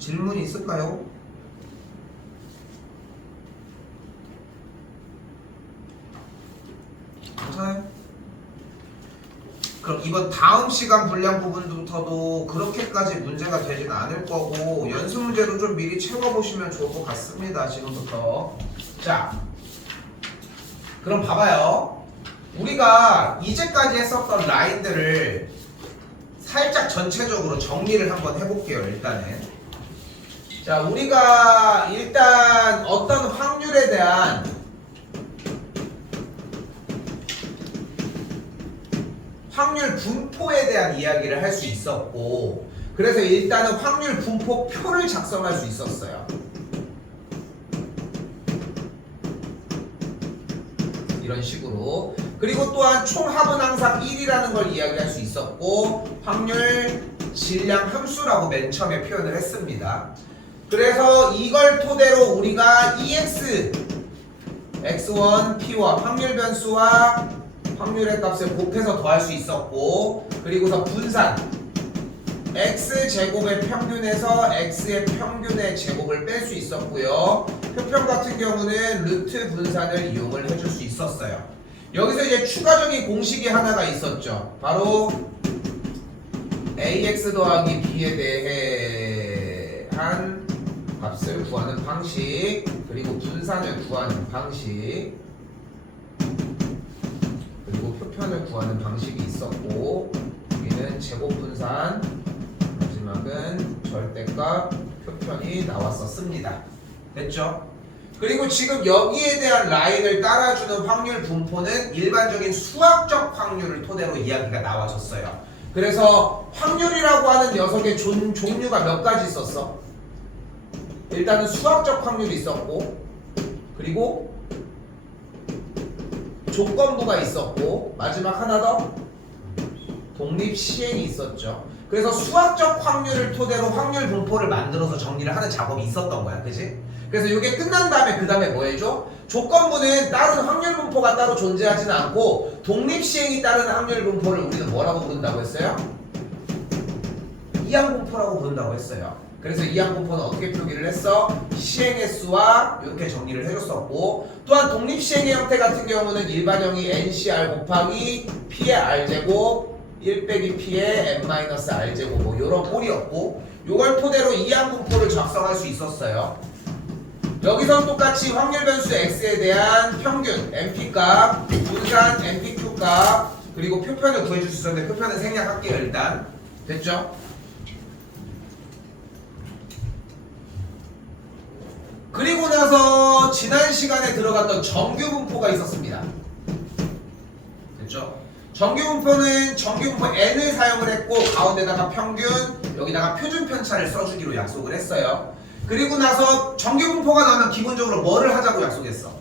질문이 있을까요? 괜찮아요? 그럼 이번 다음 시간 분량 부분부터도 그렇게까지 문제가 되진 않을 거고 연습 문제도 좀 미리 채워보시면 좋을 것 같습니다. 지금부터. 자, 그럼 봐봐요. 우리가 이제까지 했었던 라인들을 살짝 전체적으로 정리를 한번 해볼게요. 일단은. 자, 우리가 일단 어떤 확률에 대한 확률 분포에 대한 이야기를 할 수 있었고, 그래서 일단은 확률 분포 표를 작성할 수 있었어요. 이런 식으로. 그리고 또한 총합은 항상 1이라는 걸 이야기할 수 있었고, 확률 질량 함수라고 맨 처음에 표현을 했습니다. 그래서 이걸 토대로 우리가 EX, X1, P와 확률 변수와 확률의 값을 곱해서 더할 수 있었고, 그리고서 분산 X제곱의 평균에서 X의 평균의 제곱을 뺄 수 있었고요. 표평 같은 경우는 루트 분산을 이용을 해줄 수 있었어요. 여기서 이제 추가적인 공식이 하나가 있었죠. 바로 AX 더하기 B에 대한 값을 구하는 방식, 그리고 분산을 구하는 방식, 그리고 표편을 구하는 방식이 있었고, 여기는 제곱 분산, 마지막은 절대값 표편이 나왔었습니다. 됐죠? 그리고 지금 여기에 대한 라인을 따라주는 확률 분포는 일반적인 수학적 확률을 토대로 이야기가 나와졌어요. 그래서 확률이라고 하는 녀석의 종류가 몇 가지 있었어? 일단은 수학적 확률이 있었고, 그리고 조건부가 있었고, 마지막 하나 더 독립시행이 있었죠. 그래서 수학적 확률을 토대로 확률 분포를 만들어서 정리를 하는 작업이 있었던 거야. 그치? 그래서 이게 끝난 다음에 그 다음에 뭐 해줘? 조건부는 다른 확률 분포가 따로 존재하지는 않고 독립시행이 따르는 확률 분포를 우리는 뭐라고 부른다고 했어요? 이항분포라고 부른다고 했어요. 그래서 이항분포는 어떻게 표기를 했어? 시행의 수와 이렇게 정리를 해줬었고, 또한 독립시행의 형태 같은 경우는 일반형이 NCR 곱하기 P의 R제곱 1 빼기 P의 N-R제곱 뭐 이런 꼴이었고, 요걸 토대로 이항분포를 작성할 수 있었어요. 여기선 똑같이 확률 변수 X에 대한 평균 NP값, 분산 NPQ값, 그리고 표편을 구해줄 수 있었는데 표편은 생략할게요. 일단 됐죠? 그리고 나서 지난 시간에 들어갔던 정규분포가 있었습니다. 됐죠? 정규분포는 정규분포 n을 사용을 했고, 가운데다가 평균, 여기다가 표준 편차를 써주기로 약속을 했어요. 그리고 나서 정규분포가 나오면 기본적으로 뭐를 하자고 약속했어?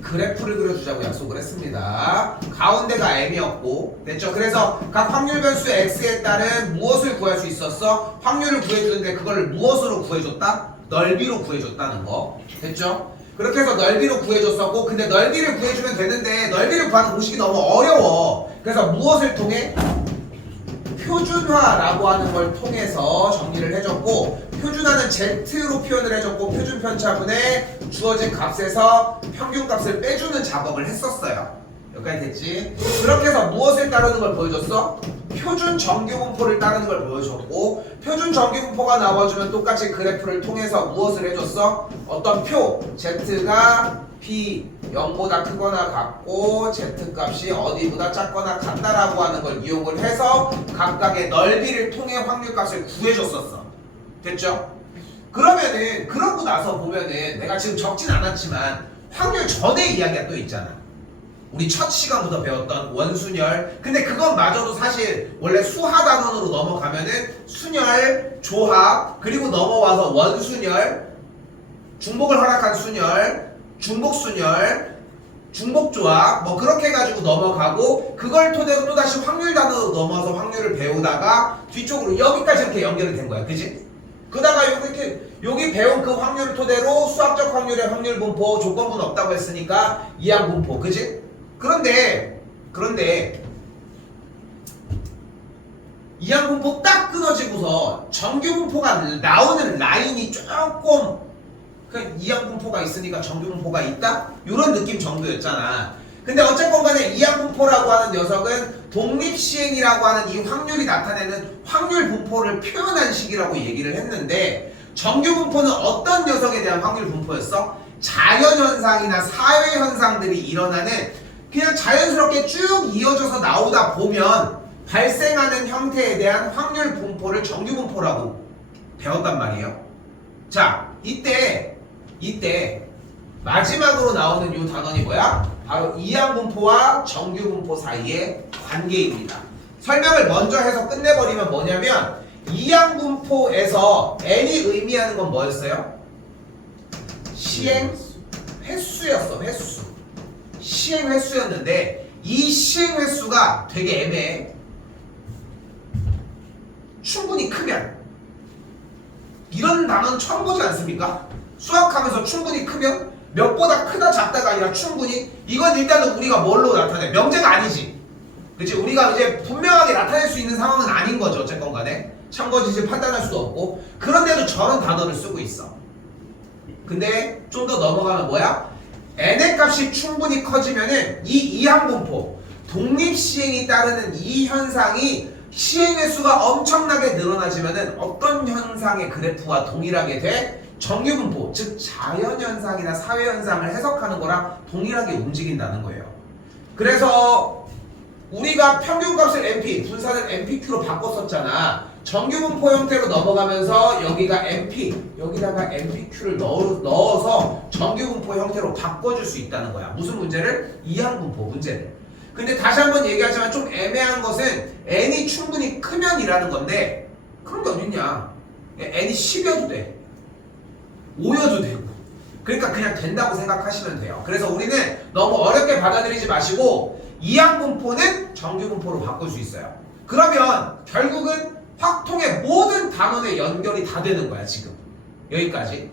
그래프를 그려주자고 약속을 했습니다. 가운데가 m이었고, 됐죠? 그래서 각 확률 변수 x에 따른 무엇을 구할 수 있었어? 확률을 구해주는데 그걸 무엇으로 구해줬다? 넓이로 구해줬다는 거. 됐죠? 그렇게 해서 넓이로 구해줬었고, 근데 넓이를 구해주면 되는데 넓이를 구하는 공식이 너무 어려워. 그래서 무엇을 통해? 표준화라고 하는 걸 통해서 정리를 해줬고, 표준화는 Z로 표현을 해줬고, 표준 편차분에 주어진 값에서 평균 값을 빼주는 작업을 했었어요. 여기까지 됐지? 그렇게 해서 무엇을 따르는 걸 보여줬어? 표준 정규분포를 따르는 걸 보여줬고, 표준 정규분포가 나와주면 똑같이 그래프를 통해서 무엇을 해줬어? 어떤 표 Z가 P 0보다 크거나 같고 Z값이 어디보다 작거나 같다라고 하는 걸 이용을 해서 각각의 넓이를 통해 확률값을 구해줬었어. 됐죠? 그러면은 그러고 나서 보면은 내가 지금 적진 않았지만 확률 전에 이야기가 또 있잖아. 우리 첫 시간부터 배웠던 원순열. 근데 그것마저도 사실 원래 수하 단원으로 넘어가면은 순열, 조합, 그리고 넘어와서 원순열, 중복을 허락한 순열, 중복순열, 중복조합 뭐 그렇게 해가지고 넘어가고, 그걸 토대로 또다시 확률 단원으로 넘어와서 확률을 배우다가 뒤쪽으로 여기까지 이렇게 연결이 된 거야. 그지? 그러다가 이렇게 여기 배운 그 확률을 토대로 수학적 확률의 확률 분포, 조건부는 없다고 했으니까 이항 분포. 그지? 그런데 이항 분포 딱 끊어지고서 정규 분포가 나오는 라인이 조금 그 이항 분포가 있으니까 정규 분포가 있다? 이런 느낌 정도였잖아. 근데 어쨌건 간에 이항 분포라고 하는 녀석은 독립시행이라고 하는 이 확률이 나타내는 확률 분포를 표현한 식이라고 얘기를 했는데, 정규 분포는 어떤 녀석에 대한 확률 분포였어? 자연현상이나 사회현상들이 일어나는 그냥 자연스럽게 쭉 이어져서 나오다 보면 발생하는 형태에 대한 확률 분포를 정규 분포라고 배웠단 말이에요. 자, 이때 마지막으로 나오는 이 단원이 뭐야? 바로 이항 분포와 정규 분포 사이의 관계입니다. 설명을 먼저 해서 끝내버리면 뭐냐면, 이항 분포에서 n이 의미하는 건 뭐였어요? 시행 횟수였어. 횟수. 시행 횟수였는데 이 시행 횟수가 되게 애매해. 충분히 크면, 이런 단어는 처음 보지 않습니까? 수학하면서 충분히 크면, 몇보다 크다 작다가 아니라 충분히, 이건 일단은 우리가 뭘로 나타내? 명제가 아니지. 그치? 우리가 이제 분명하게 나타낼 수 있는 상황은 아닌 거죠. 어쨌건 간에 참고지식 판단할 수도 없고. 그런데도 저런 단어를 쓰고 있어. 근데 좀 더 넘어가면 뭐야? n의 값이 충분히 커지면은 이 이항 분포, 독립시행이 따르는 이 현상이 시행 횟수가 엄청나게 늘어나지면은 어떤 현상의 그래프와 동일하게 돼? 정규 분포, 즉 자연현상이나 사회현상을 해석하는 거랑 동일하게 움직인다는 거예요. 그래서 우리가 평균값을 NP, 분산을 NPQ로 바꿨었잖아. 정규 분포 형태로 넘어가면서 여기가 NP, 여기다가 NPQ를 넣어서 정규 분포 형태로 바꿔줄 수 있다는 거야. 무슨 문제를? 이항 분포 문제를. 근데 다시 한번 얘기하지만 좀 애매한 것은 n이 충분히 크면이라는 건데, 그런 게 어딨냐. n이 10여도 돼, 5여도 되고. 그러니까 그냥 된다고 생각하시면 돼요. 그래서 우리는 너무 어렵게 받아들이지 마시고 이항 분포는 정규 분포로 바꿀 수 있어요. 그러면 결국은 확통의 모든 단원의 연결이 다 되는 거야. 지금 여기까지.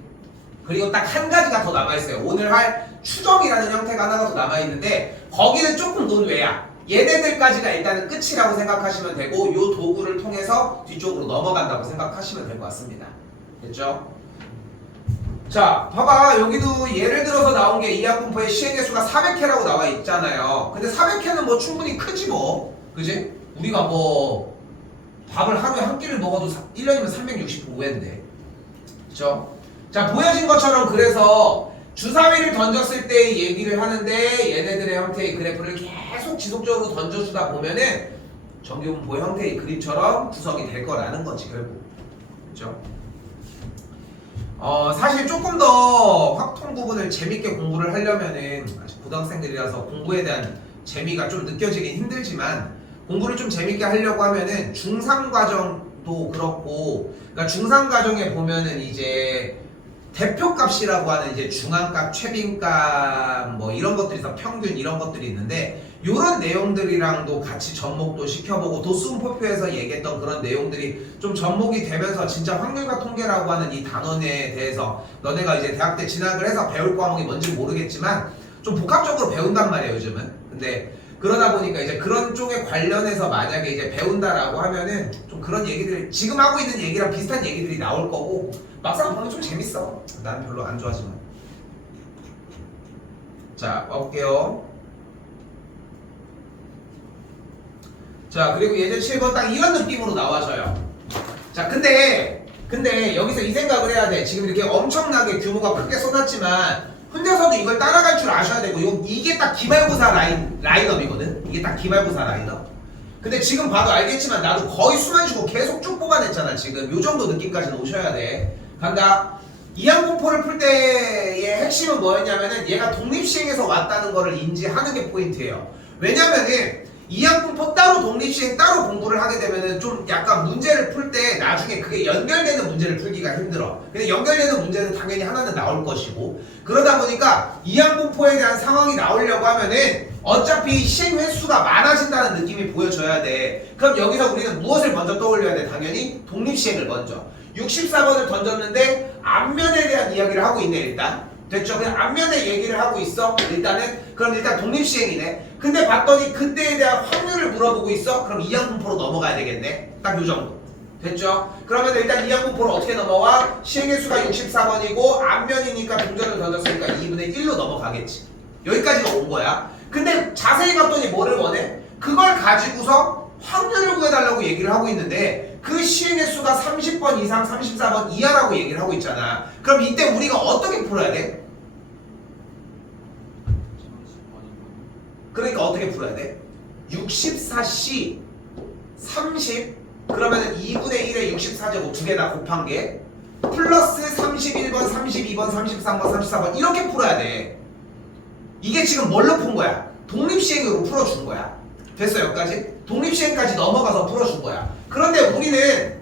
그리고 딱 한 가지가 더 남아있어요. 오늘 할 추정이라는 형태가 하나가 더 남아있는데, 거기는 조금 논외야. 얘네들까지가 일단은 끝이라고 생각하시면 되고, 이 도구를 통해서 뒤쪽으로 넘어간다고 생각하시면 될 것 같습니다. 됐죠? 자, 봐봐. 여기도 예를 들어서 나온 게 이항 분포의 시행 횟수가 400회라고 나와 있잖아요. 근데 400회는 뭐 충분히 크지 뭐. 그지? 우리가 뭐 밥을 하루에 한 끼를 먹어도 1년이면 365회인데. 그쵸? 자, 보여진 것처럼 그래서 주사위를 던졌을 때 얘기를 하는데, 얘네들의 형태의 그래프를 계속 지속적으로 던져주다 보면은 정규 분포 형태의 그림처럼 구성이 될 거라는 거지, 결국. 그쵸? 사실 조금 더 확통 부분을 재밌게 공부를 하려면은, 아직 고등학생들이라서 공부에 대한 재미가 좀 느껴지긴 힘들지만, 공부를 좀 재밌게 하려고 하면은 중3 과정도 그렇고, 그러니까 중3 과정에 보면은 이제 대표값이라고 하는 이제 중앙값, 최빈값 뭐 이런 것들이 있어. 평균 이런 것들이 있는데, 요런 내용들이랑도 같이 접목도 시켜보고, 도수분포표에서 얘기했던 그런 내용들이 좀 접목이 되면서 진짜 확률과 통계라고 하는 이 단원에 대해서 너네가 이제 대학 때 진학을 해서 배울 과목이 뭔지 모르겠지만 좀 복합적으로 배운단 말이에요, 요즘은. 근데 그러다 보니까 이제 그런 쪽에 관련해서 만약에 이제 배운다라고 하면은 좀 그런 얘기들, 지금 하고 있는 얘기랑 비슷한 얘기들이 나올 거고, 막상 보면 좀 재밌어. 나는 별로 안 좋아하지만. 자, 볼게요. 자, 그리고 예제 7번 딱 이런 느낌으로 나와줘요. 자, 근데 여기서 이 생각을 해야 돼. 지금 이렇게 엄청나게 규모가 크게 쏟았지만 혼자서도 이걸 따라갈 줄 아셔야 되고, 이게 딱 기말고사 라인업이거든. 이게 딱 기말고사 라인업. 근데 지금 봐도 알겠지만 나도 거의 숨 안 쉬고 계속 쭉 뽑아냈잖아. 지금 요 정도 느낌까지는 오셔야 돼. 간다. 이항 분포를 풀 때의 핵심은 뭐였냐면은, 얘가 독립시행에서 왔다는 거를 인지하는 게 포인트예요. 왜냐면은 이항 분포 따로 독립시행 따로 공부를 하게 되면은 좀 약간 문제를 풀 때 나중에 그게 연결되는 문제를 풀기가 힘들어. 근데 연결되는 문제는 당연히 하나는 나올 것이고, 그러다 보니까 이항 분포에 대한 상황이 나오려고 하면은 어차피 시행 횟수가 많아진다는 느낌이 보여줘야 돼. 그럼 여기서 우리는 무엇을 먼저 떠올려야 돼? 당연히 독립시행을 먼저. 64번을 던졌는데 앞면에 대한 이야기를 하고 있네. 일단 됐죠? 그냥 앞면에 얘기를 하고 있어. 그럼 일단 독립시행이네. 근데 봤더니 그때에 대한 확률을 물어보고 있어. 그럼 이항 분포로 넘어가야 되겠네. 딱 요 정도. 됐죠? 그러면 일단 이항분포를 어떻게 넘어와? 시행의 수가 64번이고 앞면이니까 동전을 던졌으니까 2분의 1로 넘어가겠지. 여기까지가 온 거야. 근데 자세히 봤더니 뭐를 원해? 그걸 가지고서 확률을 구해달라고 얘기를 하고 있는데 그 시행의 수가 30번 이상 34번 이하라고 얘기를 하고 있잖아. 그럼 이때 우리가 어떻게 풀어야 돼? 그러니까 어떻게 풀어야 돼? 64C 30 그러면은 2분의 1에 64제곱 두 개 다 곱한 게 플러스 31번, 32번, 33번, 34번 이렇게 풀어야 돼. 이게 지금 뭘로 푼 거야? 독립시행으로 풀어준 거야. 됐어 여기까지? 독립시행까지 넘어가서 풀어준 거야. 그런데 우리는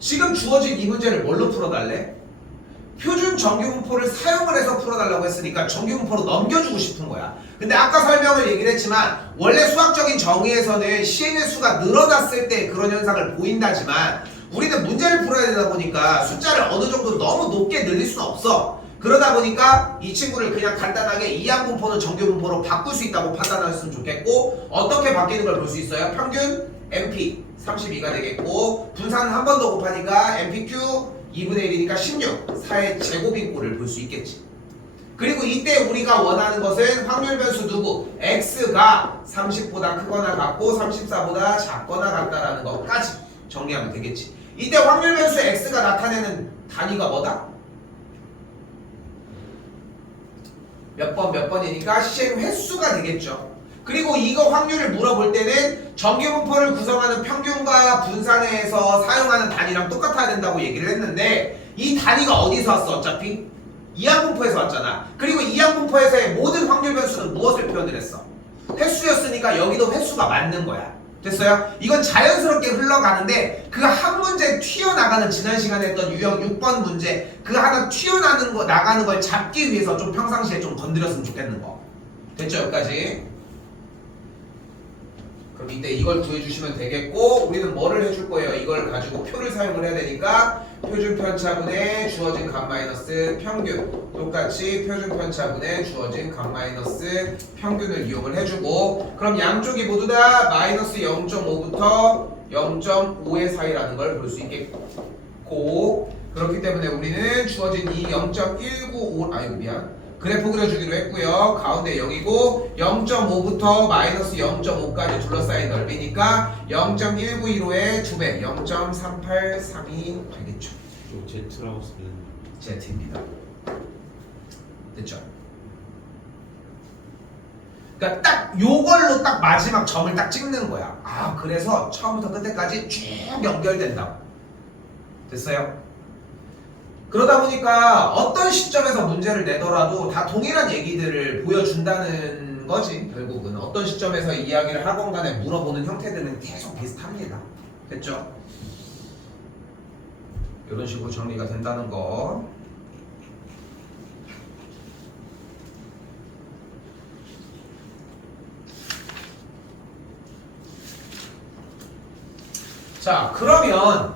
지금 주어진 이 문제를 뭘로 풀어달래? 표준 정규분포를 사용을 해서 풀어달라고 했으니까 정규분포로 넘겨주고 싶은 거야. 근데 아까 설명을 얘기를 했지만 원래 수학적인 정의에서는 시행의 수가 늘어났을 때 그런 현상을 보인다지만 우리는 문제를 풀어야 되다 보니까 숫자를 어느 정도 너무 높게 늘릴 수는 없어. 그러다 보니까 이 친구를 그냥 간단하게 이항분포는 정규분포로 바꿀 수 있다고 판단하셨으면 좋겠고 어떻게 바뀌는 걸 볼 수 있어요? 평균 MP 32가 되겠고 분산은 한 번 더 곱하니까 MPQ 2분의 1이니까 16 4의 제곱인 꼴을 볼 수 있겠지. 그리고 이때 우리가 원하는 것은 확률 변수 누구? X가 30보다 크거나 같고 34보다 작거나 같다라는 것까지 정리하면 되겠지. 이때 확률 변수 X가 나타내는 단위가 뭐다? 몇 번이니까 시행 횟수가 되겠죠. 그리고 이거 확률을 물어볼 때는 정규분포를 구성하는 평균과 분산해서 사용하는 단위랑 똑같아야 된다고 얘기를 했는데 이 단위가 어디서 왔어 어차피? 이항분포에서 왔잖아. 그리고 이항분포에서의 모든 확률 변수는 무엇을 표현을 했어? 횟수였으니까 여기도 횟수가 맞는 거야. 됐어요? 이건 자연스럽게 흘러가는데 그 한 문제 튀어나가는 지난 시간에 했던 유형 6번 문제 그 하나 나가는 걸 잡기 위해서 좀 평상시에 좀 건드렸으면 좋겠는 거. 됐죠? 여기까지? 그럼 이때 이걸 구해주시면 되겠고 우리는 뭐를 해줄 거예요? 이걸 가지고 표를 사용을 해야 되니까 표준 편차분의 주어진 값 마이너스 평균 똑같이 표준 편차분의 주어진 값 마이너스 평균을 이용을 해주고 그럼 양쪽이 모두 다 마이너스 0.5부터 0.5의 사이라는 걸 볼 수 있겠고 그렇기 때문에 우리는 주어진 이 0.195 아이고 미안 그래프 그려주기로 했고요. 가운데 0이고 0.5부터 마이너스 0.5까지 둘러싸인 넓이니까 0.1915의 2배 0.3832 되겠죠. Z라고 쓰는 Z입니다. 됐죠? 그러니까 딱 요걸로 딱 마지막 점을 딱 찍는 거야. 아 그래서 처음부터 끝까지 쭉 연결된다고. 됐어요? 그러다 보니까 어떤 시점에서 문제를 내더라도 다 동일한 얘기들을 보여준다는 거지. 결국은 어떤 시점에서 이야기를 하건 간에 물어보는 형태들은 계속 비슷합니다. 됐죠? 이런 식으로 정리가 된다는 거. 자 그러면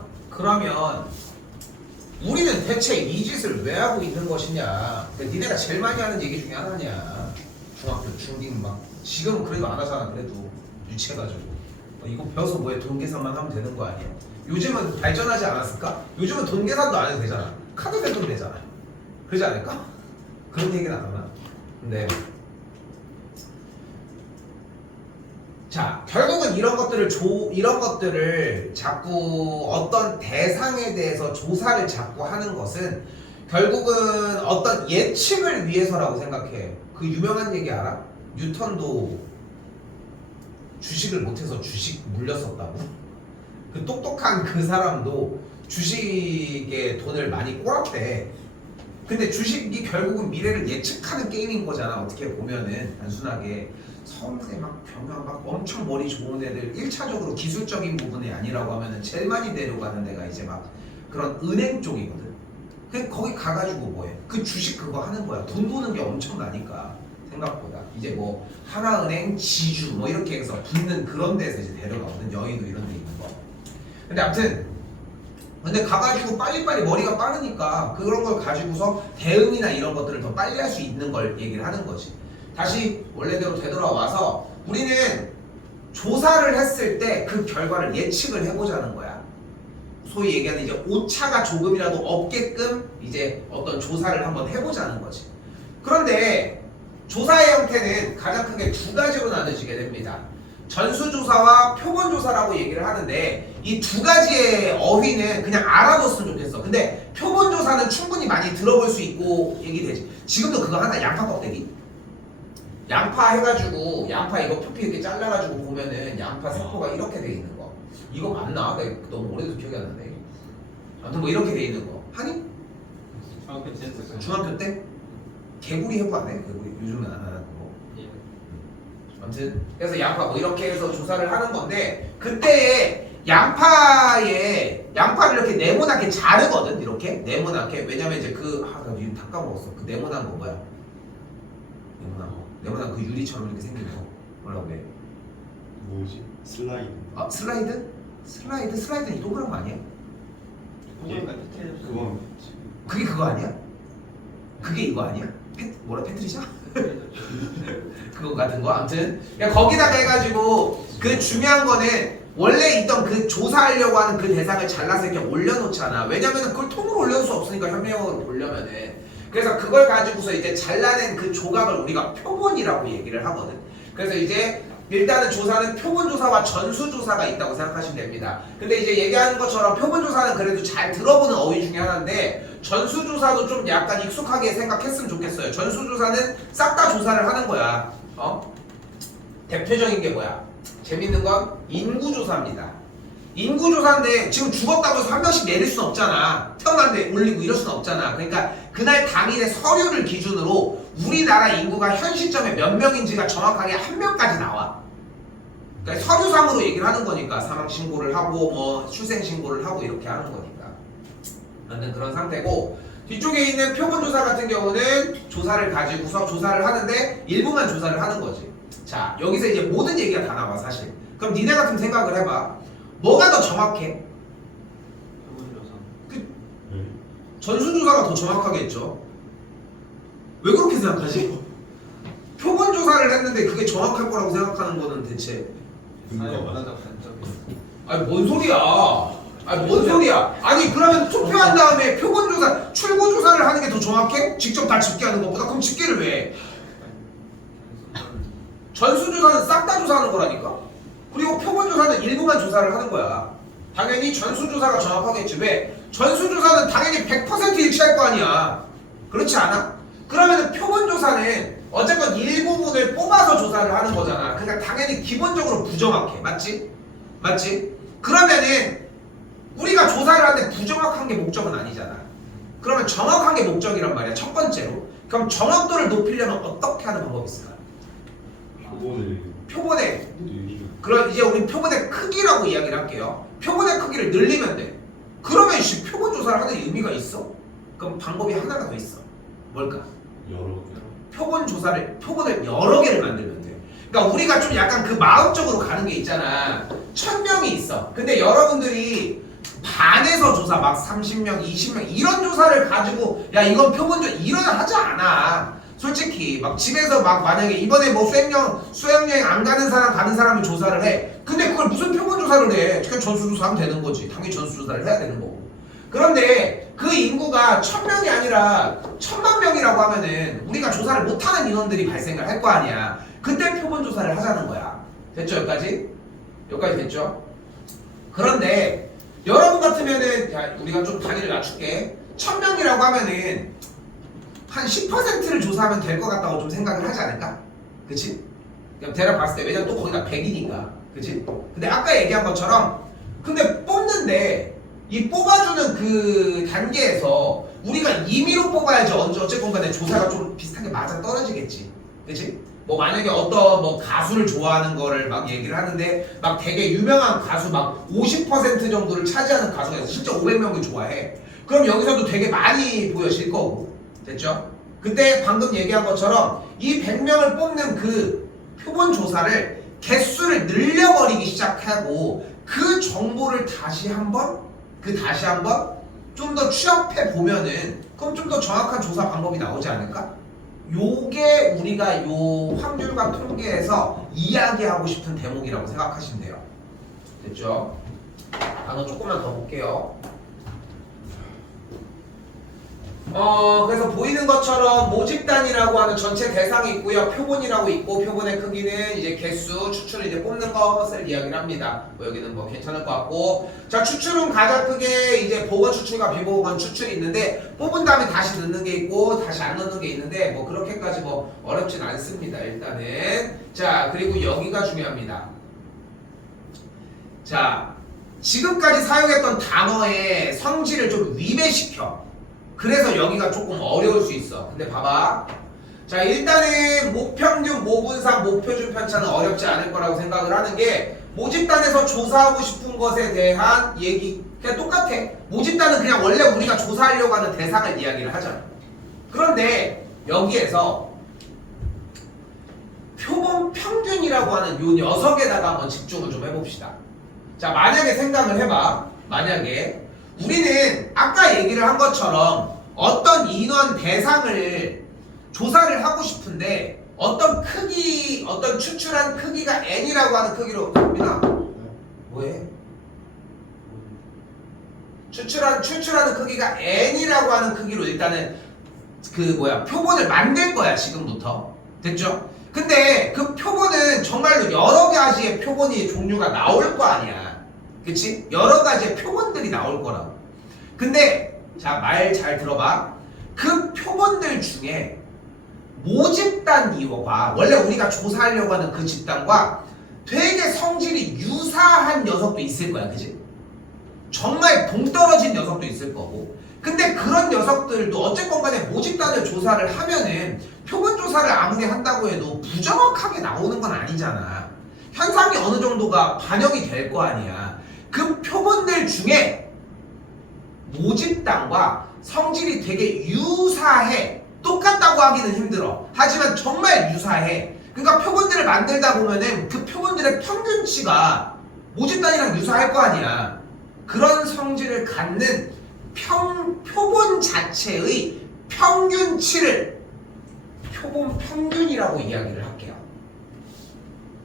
우리는 대체 이 짓을 왜 하고 있는 것이냐. 니네가 제일 많이 하는 얘기 중에 하나냐. 중학교 중딩 막 지금은 그래도 안 하잖아. 그래도 유치해가지고 이거 배워서 뭐해 돈 계산만 하면 되는 거 아니야. 요즘은 발전하지 않았을까? 요즘은 돈 계산도 안 해도 되잖아. 카드 대도 되잖아. 그러지 않을까? 그런 얘기는 안 하나? 근데 자 결국은 이런 것들을 자꾸 어떤 대상에 대해서 조사를 자꾸 하는 것은 결국은 어떤 예측을 위해서라고 생각해. 그 유명한 얘기 알아? 뉴턴도 주식을 못해서 주식 물렸었다고. 그 똑똑한 그 사람도 주식에 돈을 많이 꼬랐대. 근데 주식이 결국은 미래를 예측하는 게임인 거잖아. 어떻게 보면은 단순하게 서울대 막 경영 막 엄청 머리 좋은 애들 1차적으로 기술적인 부분이 아니라고 하면은 제일 많이 내려가는 데가 이제 막 그런 은행 쪽이거든. 그 거기 가가지고 뭐해? 그 주식 그거 하는 거야. 돈 버는 게 엄청나니까 생각보다 이제 뭐 하나은행, 지주 뭐 이렇게 해서 붙는 그런 데서 이제 데려가거든. 여의도 이런 데 있는 거. 근데 아무튼 근데 가가지고 빨리빨리 머리가 빠르니까 그런 걸 가지고서 대응이나 이런 것들을 더 빨리 할 수 있는 걸 얘기를 하는 거지. 다시 원래대로 되돌아와서 우리는 조사를 했을 때 그 결과를 예측을 해보자는 거야. 소위 얘기하는 이제 오차가 조금이라도 없게끔 이제 어떤 조사를 한번 해보자는 거지. 그런데 조사의 형태는 가장 크게 두 가지로 나눠지게 됩니다. 전수조사와 표본조사라고 얘기를 하는데 이 두 가지의 어휘는 그냥 알아뒀으면 좋겠어. 근데 표본조사는 충분히 많이 들어볼 수 있고 얘기되지. 지금도 그거 하나 양파 껍데기? 양파 해가지고 양파 이거 표피 이렇게 잘라가지고 보면은 양파 세포가 이렇게 돼 있는 거. 이거 맞나? 내가 너무 오래돼서 기억이 안 나네. 아무튼 뭐 이렇게 돼 있는 거. 하니? 중학교 때 했었어요. 중학교 때? 개구리 해부 안 해? 개구리 요즘은 안 하는 거. 예. 아무튼 그래서 양파 뭐 이렇게 해서 조사를 하는 건데 그때에 양파를 이렇게 네모나게 자르거든. 이렇게 네모나게. 왜냐면 이제 나 이름 다 까먹었어. 그 네모난 거 뭐야? 네모난 그 유리처럼 이렇게 생긴 거 뭐라고 그래? 뭐지? 슬라이드. 아 슬라이드? 슬라이드는 이 동그란 거 아니야? 예. 그건 그게 그거 아니야? 그게 이거 아니야? 페트리샤? 그거 같은 거 아무튼 그러니까 거기다가 해가지고 그 중요한 거는 원래 있던 그 조사하려고 하는 그 대상을 잘라서 이렇게 올려놓잖아. 왜냐면은 그걸 통으로 올려놓을 수 없으니까 현미경으로 보려면은. 그래서 그걸 가지고서 이제 잘라낸 그 조각을 우리가 표본이라고 얘기를 하거든. 그래서 이제 일단은 조사는 표본조사와 전수조사가 있다고 생각하시면 됩니다. 근데 이제 얘기하는 것처럼 표본조사는 그래도 잘 들어보는 어휘 중에 하나인데 전수조사도 좀 약간 익숙하게 생각했으면 좋겠어요. 전수조사는 싹 다 조사를 하는 거야. 대표적인 게 뭐야? 재밌는 건 인구조사입니다. 인구조사인데 지금 죽었다고 해서 한 명씩 내릴 수는 없잖아. 태어났는데 올리고 이럴 수는 없잖아. 그러니까 그날 당일의 서류를 기준으로 우리나라 인구가 현 시점에 몇 명인지가 정확하게 한 명까지 나와. 그러니까 서류상으로 얘기를 하는 거니까 사망신고를 하고 뭐 출생신고를 하고 이렇게 하는 거니까. 아무튼 그런 상태고 뒤쪽에 있는 표본조사 같은 경우는 조사를 가지고서 조사를 하는데 일부만 조사를 하는 거지. 자 여기서 이제 모든 얘기가 다 나와 사실. 그럼 니네 같은 생각을 해봐. 뭐가 더 정확해? 전수조사가 더 정확하겠죠. 왜 그렇게 생각하지? 표본조사를 했는데 그게 정확할 거라고 생각하는 거는 대체 아니 뭔 소리야? 아니 뭔 소리야? 아니 그러면 투표한 다음에 표본조사, 출구조사를 하는 게 더 정확해? 직접 다 집계하는 것보다? 그럼 집계를 왜 해? 전수조사는 싹 다 조사하는 거라니까? 그리고 표본조사는 일부만 조사를 하는 거야. 당연히 전수조사가 정확하겠지. 왜? 전수조사는 당연히 100% 일치할 거 아니야. 그렇지 않아? 그러면 표본조사는 어쨌건 일부분을 뽑아서 조사를 하는 거잖아. 그러니까 당연히 기본적으로 부정확해. 맞지? 맞지? 그러면은 우리가 조사를 하는데 부정확한 게 목적은 아니잖아. 그러면 정확한 게 목적이란 말이야. 첫 번째로. 그럼 정확도를 높이려면 어떻게 하는 방법이 있을까? 표본의 그럼 이제 우리 표본의 크기라고 이야기를 할게요. 표본의 크기를 늘리면 돼. 그러면 표본 조사를 하는 의미가 있어? 그럼 방법이 하나가 더 있어. 뭘까? 표본을 여러 개를 만들면 돼. 그러니까 우리가 좀 약간 그 마음적으로 가는 게 있잖아. 1000명이 있어. 근데 여러분들이 반에서 조사 막 30명, 20명 이런 조사를 가지고 야 이건 표본조사 이런 하지 않아. 솔직히 막 집에서 막 만약에 이번에 뭐 수학여행 안 가는 사람은 조사를 해. 근데 그걸 무슨 표본조사를 해? 그냥 전수조사하면 되는 거지. 당연히 전수조사를 해야 되는 거고. 그런데 그 인구가 1000명이 아니라 1000만 명이라고 하면은 우리가 조사를 못하는 인원들이 발생을 할 거 아니야. 그때 표본조사를 하자는 거야. 됐죠? 여기까지? 여기까지 됐죠? 그런데 여러분 같으면은 우리가 좀 단위를 낮출게. 1000명이라고 하면은 한 10%를 조사하면 될 것 같다고 좀 생각을 하지 않을까? 그치? 그냥 대략 봤을 때 왜냐면 또 거기가 100이니까 그치? 근데 아까 얘기한 것처럼 근데 뽑는데 이 뽑아주는 그 단계에서 우리가 임의로 뽑아야지 어쨌건 간에 조사가 좀 비슷하게 맞아 떨어지겠지 그치? 뭐 만약에 어떤 뭐 가수를 좋아하는 거를 막 얘기를 하는데 막 되게 유명한 가수 막 50% 정도를 차지하는 가수가 있어. 실제 500명을 좋아해. 그럼 여기서도 되게 많이 보여질 거고 됐죠? 그때 방금 얘기한 것처럼 이 100명을 뽑는 그 표본 조사를 개수를 늘려버리기 시작하고 그 정보를 다시 한번 좀 더 취합해 보면은 그럼 좀 더 정확한 조사 방법이 나오지 않을까? 요게 우리가 요 확률과 통계에서 이야기하고 싶은 대목이라고 생각하시면 돼요. 됐죠? 단어 조금만 더 볼게요. 그래서 보이는 것처럼 모집단이라고 하는 전체 대상이 있고요. 표본이라고 있고, 표본의 크기는 이제 개수, 추출을 이제 뽑는 것을 이야기를 합니다. 뭐 여기는 뭐 괜찮을 것 같고. 자, 추출은 가장 크게 이제 보건 추출과 비보건 추출이 있는데, 뽑은 다음에 다시 넣는 게 있고, 다시 안 넣는 게 있는데, 뭐 그렇게까지 뭐 어렵진 않습니다. 일단은. 자, 그리고 여기가 중요합니다. 자, 지금까지 사용했던 단어의 성질을 좀 위배시켜. 그래서 여기가 조금 어려울 수 있어. 근데 봐봐. 자, 일단은 모평균, 모분산, 모표준 편차는 어렵지 않을 거라고 생각을 하는 게 모집단에서 조사하고 싶은 것에 대한 얘기 그냥 똑같아. 모집단은 그냥 원래 우리가 조사하려고 하는 대상을 이야기를 하잖아. 그런데 여기에서 표본 평균이라고 하는 요 녀석에다가 한번 집중을 좀 해봅시다. 자, 만약에 생각을 해봐. 만약에 우리는 아까 얘기를 한 것처럼 어떤 인원 대상을 조사를 하고 싶은데 어떤 크기, 어떤 추출한 크기가 n이라고 하는 크기로 민아 뭐해? 추출하는 크기가 n이라고 하는 크기로 일단은 표본을 만들 거야 지금부터. 됐죠? 근데 그 표본은 정말로 여러 가지의 표본이 종류가 나올 거 아니야. 그치? 여러 가지의 표본들이 나올 거라고. 근데 자, 말 잘 들어봐. 그 표본들 중에 모집단 이어가 원래 우리가 조사하려고 하는 그 집단과 되게 성질이 유사한 녀석도 있을 거야. 그치? 정말 동떨어진 녀석도 있을 거고. 근데 그런 녀석들도 어쨌건 간에 모집단을 조사를 하면은 표본 조사를 아무리 한다고 해도 부정확하게 나오는 건 아니잖아. 현상이 어느 정도가 반영이 될 거 아니야. 그 표본들 중에 모집단과 성질이 되게 유사해. 똑같다고 하기는 힘들어. 하지만 정말 유사해. 그러니까 표본들을 만들다 보면은 그 표본들의 평균치가 모집단이랑 유사할 거 아니야. 그런 성질을 갖는 표본 자체의 평균치를 표본 평균이라고 이야기를 할게요.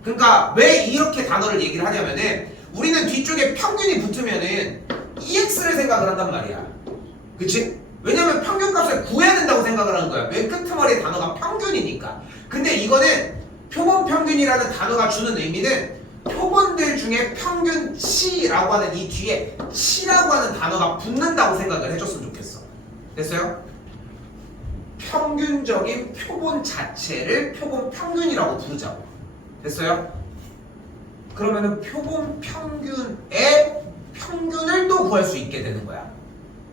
그러니까 왜 이렇게 단어를 얘기를 하냐면은 우리는 뒤쪽에 평균이 붙으면은 EX를 생각을 한단 말이야. 그치? 왜냐면 평균값을 구해야 된다고 생각을 하는 거야. 맨 끝머리의 단어가 평균이니까. 근데 이거는 표본 평균이라는 단어가 주는 의미는 표본들 중에 평균치라고 하는 이 뒤에 치라고 하는 단어가 붙는다고 생각을 해줬으면 좋겠어. 됐어요? 평균적인 표본 자체를 표본 평균이라고 부르자고. 됐어요? 그러면은 표본 평균의 평균을 또 구할 수 있게 되는 거야.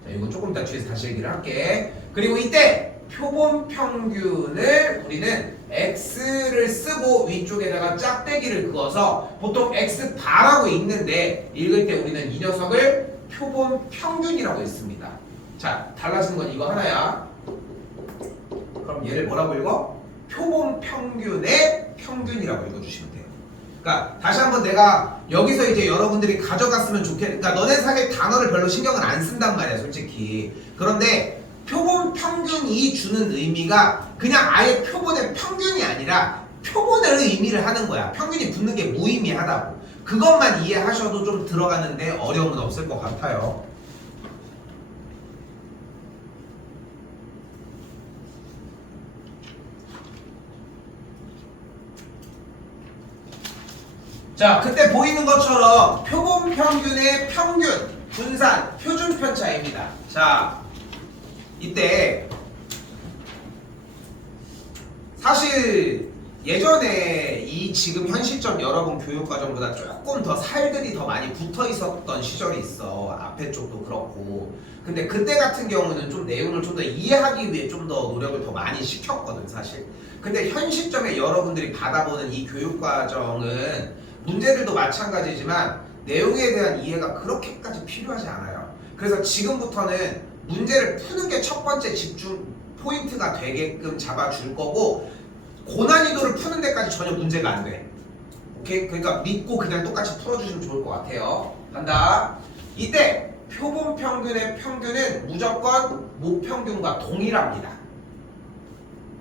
자, 이거 조금 이따 뒤에서 다시 얘기를 할게. 그리고 이때 표본 평균을 우리는 x를 쓰고 위쪽에다가 짝대기를 그어서 보통 x 바라고 읽는데 읽을 때 우리는 이 녀석을 표본 평균이라고 읽습니다. 자, 달라지는 건 이거 하나야. 그럼 얘를 뭐라고 읽어? 표본 평균의 평균이라고 읽어주시면 돼요. 그러니까 다시 한번 내가 여기서 이제 여러분들이 가져갔으면 그러니까 너네 사실 단어를 별로 신경을 안 쓴단 말이야, 솔직히. 그런데 표본 평균이 주는 의미가 그냥 아예 표본의 평균이 아니라 표본을 의미를 하는 거야. 평균이 붙는 게 무의미하다고. 그것만 이해하셔도 좀 들어가는데 어려움은 없을 것 같아요. 자, 그때 보이는 것처럼 표본 평균의 평균, 분산, 표준 편차입니다. 자, 이때 사실 예전에 이 지금 현 시점 여러분 교육과정보다 조금 더 살들이 더 많이 붙어 있었던 시절이 있어. 앞에 쪽도 그렇고. 근데 그때 같은 경우는 좀 내용을 좀 더 이해하기 위해 좀 더 노력을 더 많이 시켰거든, 사실. 근데 현 시점에 여러분들이 받아보는 이 교육과정은 문제들도 마찬가지지만 내용에 대한 이해가 그렇게까지 필요하지 않아요. 그래서 지금부터는 문제를 푸는 게 첫 번째 집중 포인트가 되게끔 잡아줄 거고 고난이도를 푸는 데까지 전혀 문제가 안 돼. 오케이? 그러니까 믿고 그냥 똑같이 풀어주시면 좋을 것 같아요. 간다. 이때 표본 평균의 평균은 무조건 모평균과 동일합니다.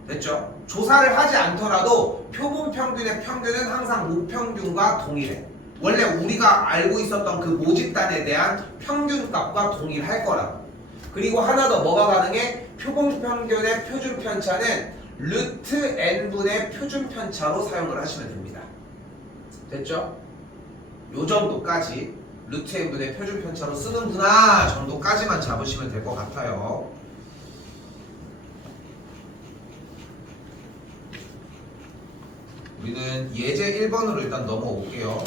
됐죠? 조사를 하지 않더라도 표본 평균의 평균은 항상 모평균과 동일해. 원래 우리가 알고 있었던 그 모집단에 대한 평균값과 동일할 거라고. 그리고 하나 더 뭐가 가능해? 표본 평균의 표준 편차는 루트 n분의 표준 편차로 사용을 하시면 됩니다. 됐죠? 요 정도까지 루트 n분의 표준 편차로 쓰는구나 정도까지만 잡으시면 될 것 같아요. 우리는 예제 1번으로 일단 넘어올게요.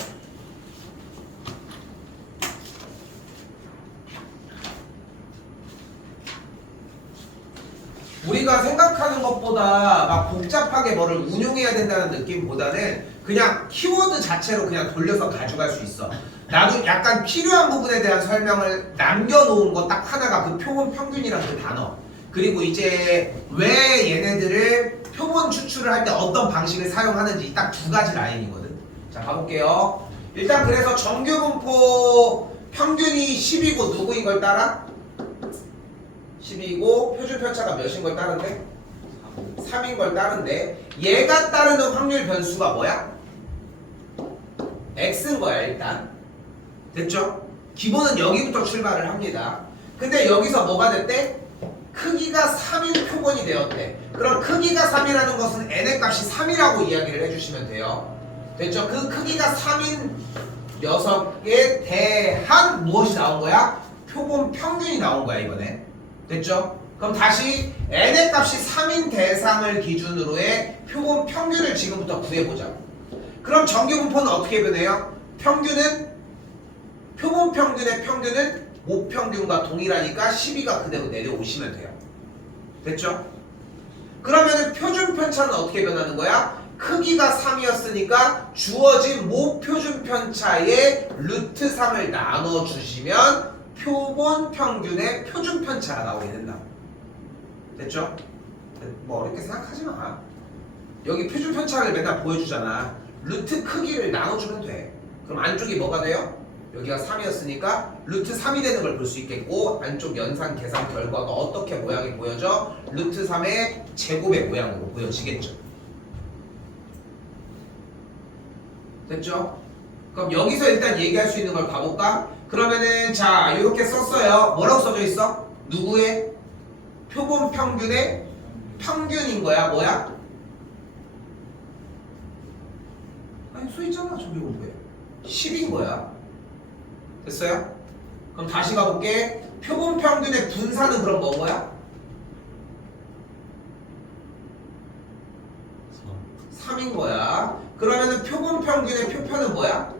우리가 생각하는 것보다 막 복잡하게 뭐를 운용해야 된다는 느낌보다는 그냥 키워드 자체로 그냥 돌려서 가져갈 수 있어. 나도 약간 필요한 부분에 대한 설명을 남겨놓은 거 딱 하나가 그 표본 평균이라는 그 단어. 그리고 이제 왜 얘네들을 표본 추출을 할 때 어떤 방식을 사용하는지 딱 두 가지 라인이거든. 자, 가볼게요. 일단 그래서 정규분포 평균이 10이고 누구인 걸 따라? 10이고 표준 편차가 몇인 걸 따른대? 3인 걸 따른데 얘가 따르는 확률 변수가 뭐야? x인 거야 일단. 됐죠? 기본은 여기부터 출발을 합니다. 근데 여기서 뭐가 됐대? 크기가 3인 표본이 되었대. 그럼 크기가 3이라는 것은 n의 값이 3이라고 이야기를 해주시면 돼요. 됐죠? 그 크기가 3인 녀석에 대한 무엇이 나온 거야? 표본 평균이 나온 거야 이번에. 됐죠? 그럼 다시 n의 값이 3인 대상을 기준으로의 표본 평균을 지금부터 구해보자. 그럼 정규분포는 어떻게 변해요? 표본 평균의 평균은 모평균과 동일하니까 12가 그대로 내려오시면 돼요. 됐죠? 그러면 표준 편차는 어떻게 변하는 거야? 크기가 3이었으니까 주어진 모표준 편차에 루트 3을 나눠주시면 표본 평균의 표준 편차가 나오게 된다. 됐죠? 뭐 어렵게 생각하지 마. 여기 표준 편차를 맨날 보여주잖아. 루트 크기를 나눠주면 돼. 그럼 안쪽이 뭐가 돼요? 여기가 3이었으니까 루트 3이 되는 걸 볼 수 있겠고 안쪽 연산 계산 결과가 어떻게 모양이 보여져? 루트 3의 제곱의 모양으로 보여지겠죠. 됐죠? 그럼 여기서 일단 얘기할 수 있는 걸 가볼까? 그러면은 자 이렇게 썼어요. 뭐라고 써져 있어? 누구의? 표본 평균의 평균인 거야. 뭐야? 아니 써있잖아 정규분포에 10인 거야. 됐어요? 그럼 다시 가볼게. 표본 평균의 분사는 그럼 뭐야? 3인 거야. 그러면은 표본 평균의 표편은 뭐야?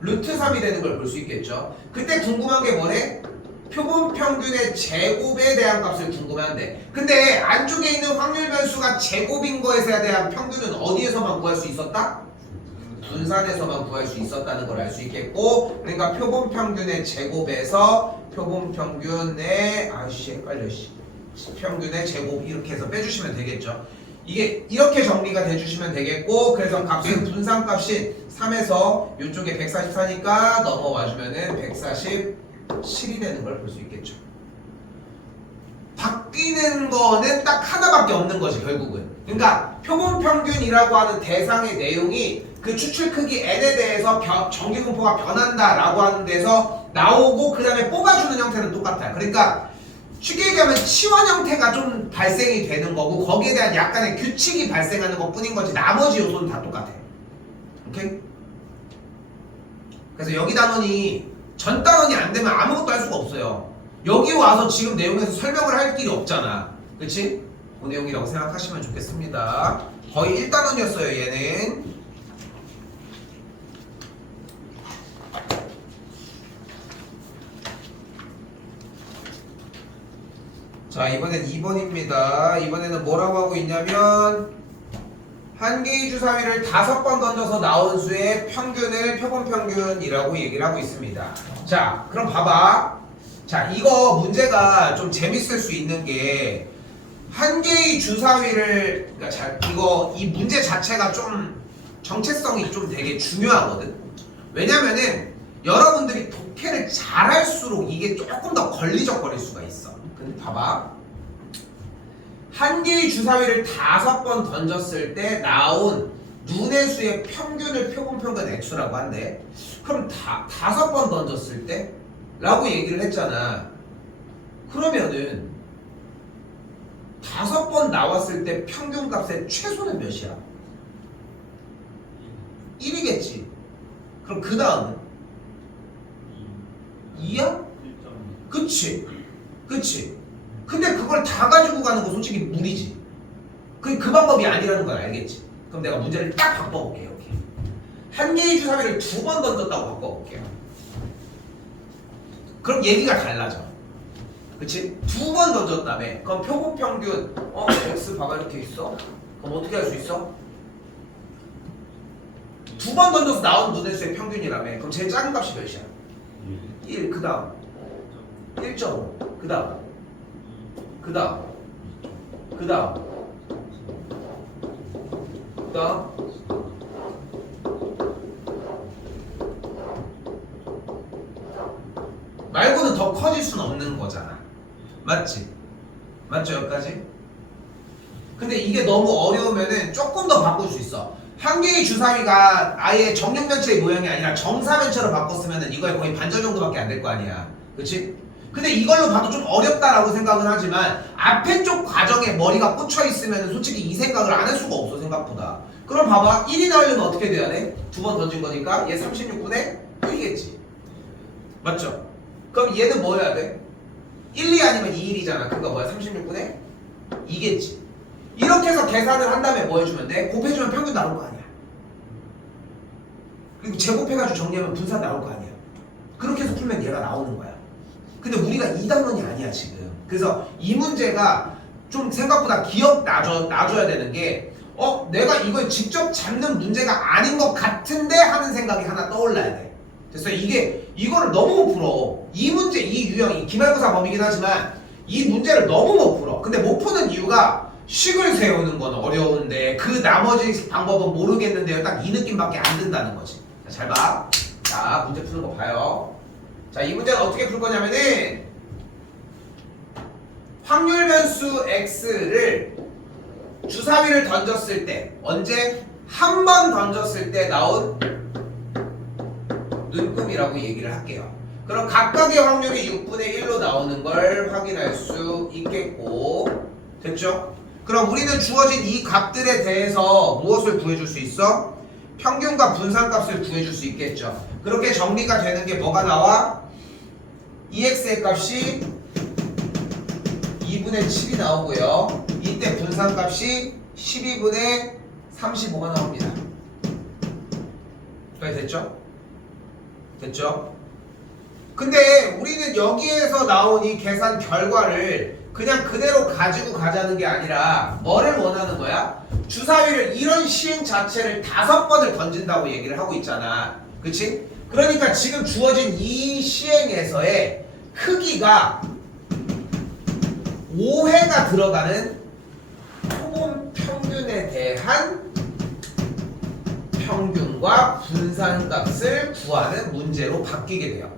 루트 3이 되는 걸 볼 수 있겠죠. 그때 궁금한 게 뭐래? 표본 평균의 제곱에 대한 값을 궁금해한대. 근데 안쪽에 있는 확률 변수가 제곱인 거에 대한 평균은 어디에서만 구할 수 있었다? 분산에서만 구할 수 있었다는 걸 알 수 있겠고, 그러니까 표본 평균의 제곱에서 표본 평균의 헷갈려 평균의 제곱 이렇게 해서 빼주시면 되겠죠. 이게 이렇게 정리가 돼주시면 되겠고, 그래서 값은 분산값인 3에서 이쪽에 144니까 넘어와주면은 147이 되는 걸 볼 수 있겠죠. 바뀌는 거는 딱 하나밖에 없는 거지 결국은. 그러니까 표본 평균이라고 하는 대상의 내용이 그 추출 크기 n에 대해서 정규분포가 변한다라고 하는 데서 나오고 그 다음에 뽑아주는 형태는 똑같아요. 그러니까 쉽게 얘기하면 치환 형태가 좀 발생이 되는 거고 거기에 대한 약간의 규칙이 발생하는 것 뿐인 거지 나머지 요소는 다 똑같아. 오케이? 그래서 여기 단원이 전 단원이 안 되면 아무것도 할 수가 없어요. 여기 와서 지금 내용에서 설명을 할 길이 없잖아. 그치? 그 내용이라고 생각하시면 좋겠습니다. 거의 1단원이었어요 얘는. 자 이번엔 2번입니다. 이번에는 뭐라고 하고 있냐면 한 개의 주사위를 5번 던져서 나온 수의 평균을 표본평균이라고 얘기를 하고 있습니다. 자 그럼 봐봐. 자 이거 문제가 좀 재밌을 수 있는 게 한 개의 주사위를 그러니까 이 문제 자체가 좀 정체성이 좀 되게 중요하거든. 왜냐면은 여러분들이 독해를 잘할수록 이게 조금 더 걸리적거릴 수가 있어. 근데 봐봐. 한 개의 주사위를 5번 던졌을 때 나온 눈의 수의 평균을 표본평균 X라고 한대. 그럼 5번 던졌을 때? 라고 얘기를 했잖아. 그러면은 5번 나왔을 때 평균값의 최소는 몇이야? 1이겠지. 그럼 그 다음은? 2야? 그치. 그치. 근데 그걸 다 가지고 가는 거 솔직히 무리지. 그 방법이 아니라는 걸 알겠지. 그럼 내가 문제를 딱 바꿔볼게요. 여기. 한 개의 주사위를 2번 던졌다고 바꿔볼게요. 그럼 얘기가 달라져. 그치? 2번 던졌다며. 그럼 표본평균 X 봐봐 이렇게 있어. 그럼 어떻게 할 수 있어? 2번 던져서 나온 눈의 수의 평균이라며. 그럼 제일 작은 값이 몇이야? 1. 그 다음 1.5. 그 다음 그 다음 그 다음 그 다음 말고는 더 커질 수는 없는 거잖아. 맞지? 맞죠 여기까지? 근데 이게 너무 어려우면은 조금 더 바꿀 수 있어. 한 개의 주사위가 아예 정육면체의 모양이 아니라 정사면체로 바꿨으면은 이거에 거의 반절 정도밖에 안 될 거 아니야. 그치? 근데 이걸로 봐도 좀 어렵다라고 생각은 하지만 앞에 쪽 과정에 머리가 꽂혀 있으면 솔직히 이 생각을 안 할 수가 없어 생각보다. 그럼 봐봐 1이 나오려면 어떻게 돼야 돼? 2번 던진 거니까 얘 36분의 1이겠지. 맞죠? 그럼 얘는 뭐 해야 돼? 1, 2 아니면 2, 1이잖아. 그러니까 뭐야? 36분의 2겠지. 이렇게 해서 계산을 한 다음에 뭐 해주면 돼? 곱해주면 평균 나올 거 아니야. 그리고 제곱해가지고 정리하면 분산 나올 거 아니야. 그렇게 해서 풀면 얘가 나오는 거야. 근데 우리가 2단원이 아니야 지금. 그래서 이 문제가 좀 생각보다 기억 놔줘야 되는 게 내가 이걸 직접 잡는 문제가 아닌 것 같은데 하는 생각이 하나 떠올라야 돼. 그래서 이거를 너무 못 풀어. 이 문제, 이 유형이 기말고사 범위긴 하지만 이 문제를 너무 못 풀어. 근데 못 푸는 이유가 식을 세우는 건 어려운데 그 나머지 방법은 모르겠는데요. 딱 이 느낌밖에 안 든다는 거지. 자, 잘 봐. 자, 문제 푸는 거 봐요. 자, 이 문제는 어떻게 풀 거냐면은 확률 변수 x를 주사위를 던졌을 때 언제? 한 번 던졌을 때 나온 눈금이라고 얘기를 할게요. 그럼 각각의 확률이 6분의 1로 나오는 걸 확인할 수 있겠고 됐죠? 그럼 우리는 주어진 이 값들에 대해서 무엇을 구해줄 수 있어? 평균과 분산값을 구해줄 수 있겠죠. 그렇게 정리가 되는 게 뭐가 나와? EX의 값이 2분의 7이 나오고요. 이때 분산값이 12분의 35가 나옵니다. 여기까지 됐죠? 됐죠? 근데 우리는 여기에서 나온 이 계산 결과를 그냥 그대로 가지고 가자는 게 아니라 뭐를 원하는 거야? 주사위를 이런 시행 자체를 5번을 던진다고 얘기를 하고 있잖아. 그치? 그러니까 지금 주어진 이 시행에서의 크기가 5회가 들어가는 표본 평균에 대한 평균과 분산값을 구하는 문제로 바뀌게 돼요.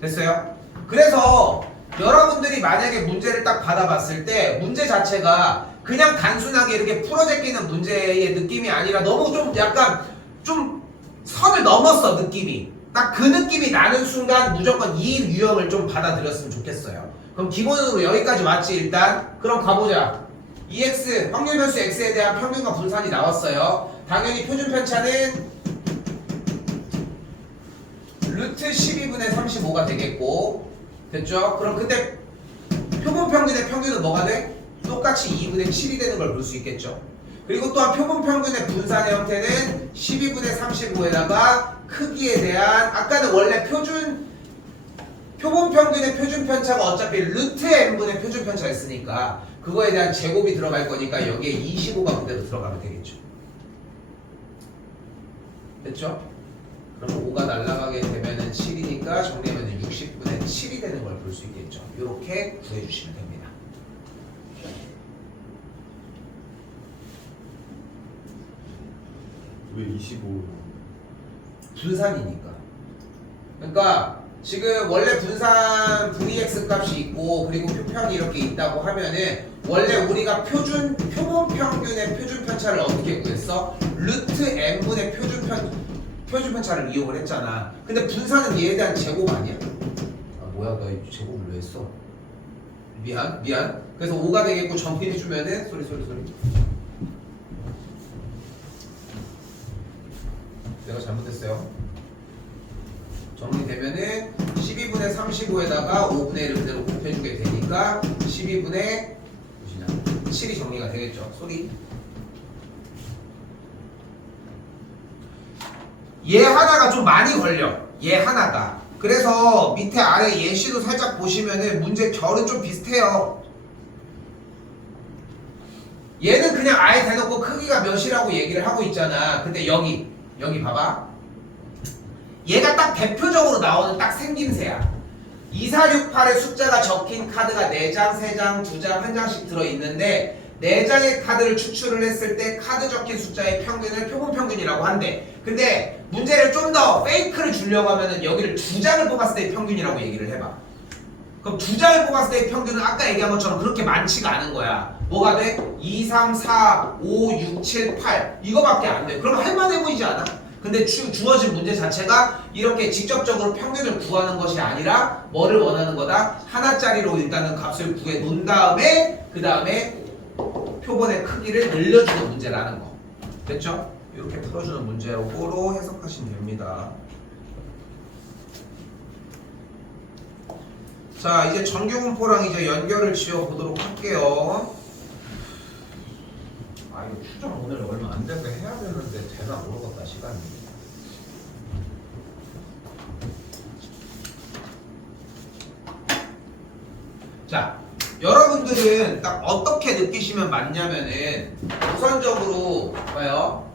됐어요? 그래서 여러분들이 만약에 문제를 딱 받아봤을 때 문제 자체가 그냥 단순하게 이렇게 풀어제끼는 문제의 느낌이 아니라 너무 좀 약간 좀 선을 넘었어 느낌이. 딱 그 느낌이 나는 순간 무조건 이 유형을 좀 받아들였으면 좋겠어요. 그럼 기본으로 여기까지 왔지 일단. 그럼 가보자. EX 확률 변수 X에 대한 평균과 분산이 나왔어요. 당연히 표준 편차는 루트 12분의 35가 되겠고 됐죠? 그럼 그때 표본 평균의 평균은 뭐가 돼? 똑같이 2분의 7이 되는 걸 볼 수 있겠죠? 그리고 또한 표본 평균의 분산의 형태는 12분의 35에다가 크기에 대한 아까는 원래 표본 평균의 표준 편차가 어차피 루트 n분의 표준 편차였으니까 그거에 대한 제곱이 들어갈 거니까 여기에 25가 그대로 들어가면 되겠죠. 됐죠? 그럼 5가 날아가게 되면은 7이니까 정리하면 60분의 7이 되는 걸 볼 수 있겠죠. 이렇게 구해주시면 됩니다. 왜 25? 분산이니까. 그러니까 지금 원래 분산 VX 값이 있고 그리고 표편이 이렇게 있다고 하면은 원래 우리가 표본 평균의 표준 편차를 어떻게 구했어? 루트 n분의 표준 편차를 이용을 했잖아. 근데 분산은 얘에 대한 제곱 아니야? 아 뭐야 너 이 제곱을 왜 했어? 미안. 그래서 5가 되겠고 정리해 주면은 소리. 내가 잘못했어요. 정리되면은 12분의 35에다가 5분의 1을 그대로 곱해주게 되니까 12분의 7이 정리가 되겠죠. 소리. 얘 하나가 좀 많이 걸려. 얘 하나가. 그래서 밑에 아래 예시도 살짝 보시면은 문제 결은 좀 비슷해요. 얘는 그냥 아예 대놓고 크기가 몇이라고 얘기를 하고 있잖아. 근데 여기 봐봐. 얘가 딱 대표적으로 나오는 딱 생김새야. 2468의 숫자가 적힌 카드가 4장, 3장, 2장, 1장씩 들어있는데 4장의 카드를 추출을 했을 때 카드 적힌 숫자의 평균을 표본 평균이라고 한대. 근데 문제를 좀 더 페이크를 주려고 하면은 여기를 2장을 뽑았을 때의 평균이라고 얘기를 해봐. 그럼 2장을 뽑았을 때의 평균은 아까 얘기한 것처럼 그렇게 많지가 않은 거야. 뭐가 돼? 2, 3, 4, 5, 6, 7, 8 이거밖에 안 돼. 그럼 할만해 보이지 않아? 근데 주어진 문제 자체가 이렇게 직접적으로 평균을 구하는 것이 아니라 뭐를 원하는 거다? 하나짜리로 일단은 값을 구해 놓은 다음에 그 다음에 표본의 크기를 늘려주는 문제라는 거. 됐죠? 이렇게 풀어주는 문제로 해석하시면 됩니다. 자, 이제 정규분포랑 이제 연결을 지어 보도록 할게요. 아, 이거 추정 오늘 얼마 안 돼서 해야 되는데 되나 모르겠다, 시간이. 자, 여러분들은 딱 어떻게 느끼시면 맞냐면은 우선적으로 봐요.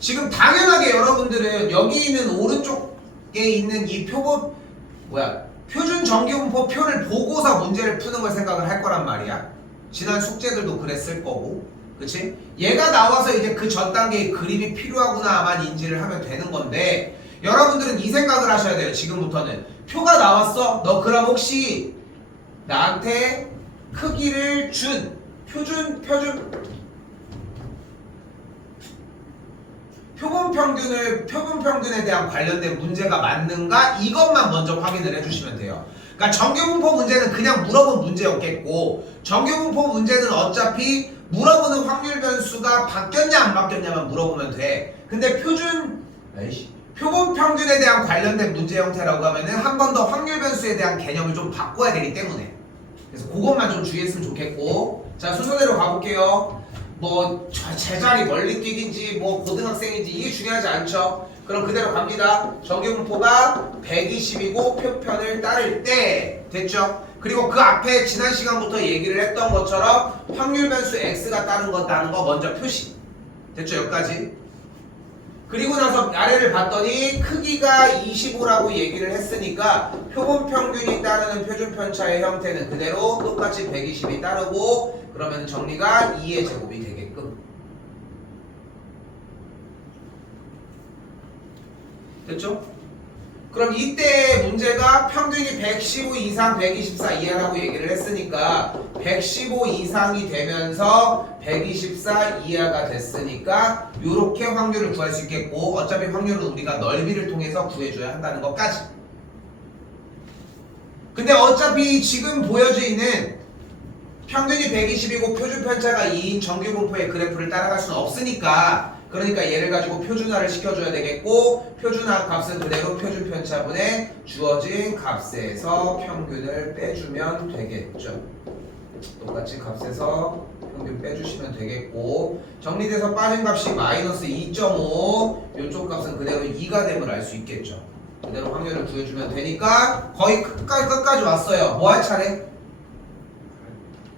지금 당연하게 여러분들은 여기 있는 오른쪽에 있는 이 표준 정규분포 표를 보고서 문제를 푸는 걸 생각을 할 거란 말이야. 지난 숙제들도 그랬을 거고, 그치? 얘가 나와서 이제 그 전 단계의 그림이 필요하구나만 인지를 하면 되는 건데, 여러분들은 이 생각을 하셔야 돼요. 지금부터는 표가 나왔어? 너 그럼 혹시 나한테 크기를 준 표본 평균에 대한 관련된 문제가 맞는가? 이것만 먼저 확인을 해주시면 돼요. 그러니까 정규분포 문제는 그냥 물어본 문제였겠고, 정규분포 문제는 어차피 물어보는 확률 변수가 바뀌었냐 안 바뀌었냐만 물어보면 돼. 근데 표본 평균에 대한 관련된 문제 형태라고 하면은 한 번 더 확률 변수에 대한 개념을 좀 바꿔야 되기 때문에, 그래서 그것만 좀 주의했으면 좋겠고. 자, 순서대로 가볼게요. 뭐 제자리 멀리 뛰긴지 뭐 고등학생인지 이게 중요하지 않죠. 그럼 그대로 갑니다. 정규분포가 120이고 표편을 따를 때 됐죠. 그리고 그 앞에 지난 시간부터 얘기를 했던 것처럼 확률 변수 x가 따른 거 먼저 표시 됐죠. 여기까지. 그리고 나서 아래를 봤더니 크기가 25라고 얘기를 했으니까 표본 평균이 따르는 표준 편차의 형태는 그대로 똑같이 120이 따르고, 그러면 정리가 2의 제곱이 되게끔. 됐죠? 그럼 이때 문제가 평균이 115 이상 124 이하라고 얘기를 했으니까 115 이상이 되면서 124 이하가 됐으니까 이렇게 확률을 구할 수 있겠고, 어차피 확률은 우리가 넓이를 통해서 구해줘야 한다는 것까지. 근데 어차피 지금 보여지는 평균이 120이고 표준 편차가 2인 정규분포의 그래프를 따라갈 수는 없으니까, 그러니까 얘를 가지고 표준화를 시켜줘야 되겠고, 표준화 값은 그대로 표준 편차분의 주어진 값에서 평균을 빼주면 되겠죠. 똑같이 값에서 평균 빼주시면 되겠고, 정리돼서 빠진 값이 마이너스 2.5, 이쪽 값은 그대로 2가 됨을 알 수 있겠죠. 그대로 확률을 구해주면 되니까 거의 끝까지 왔어요. 뭐 할 차례?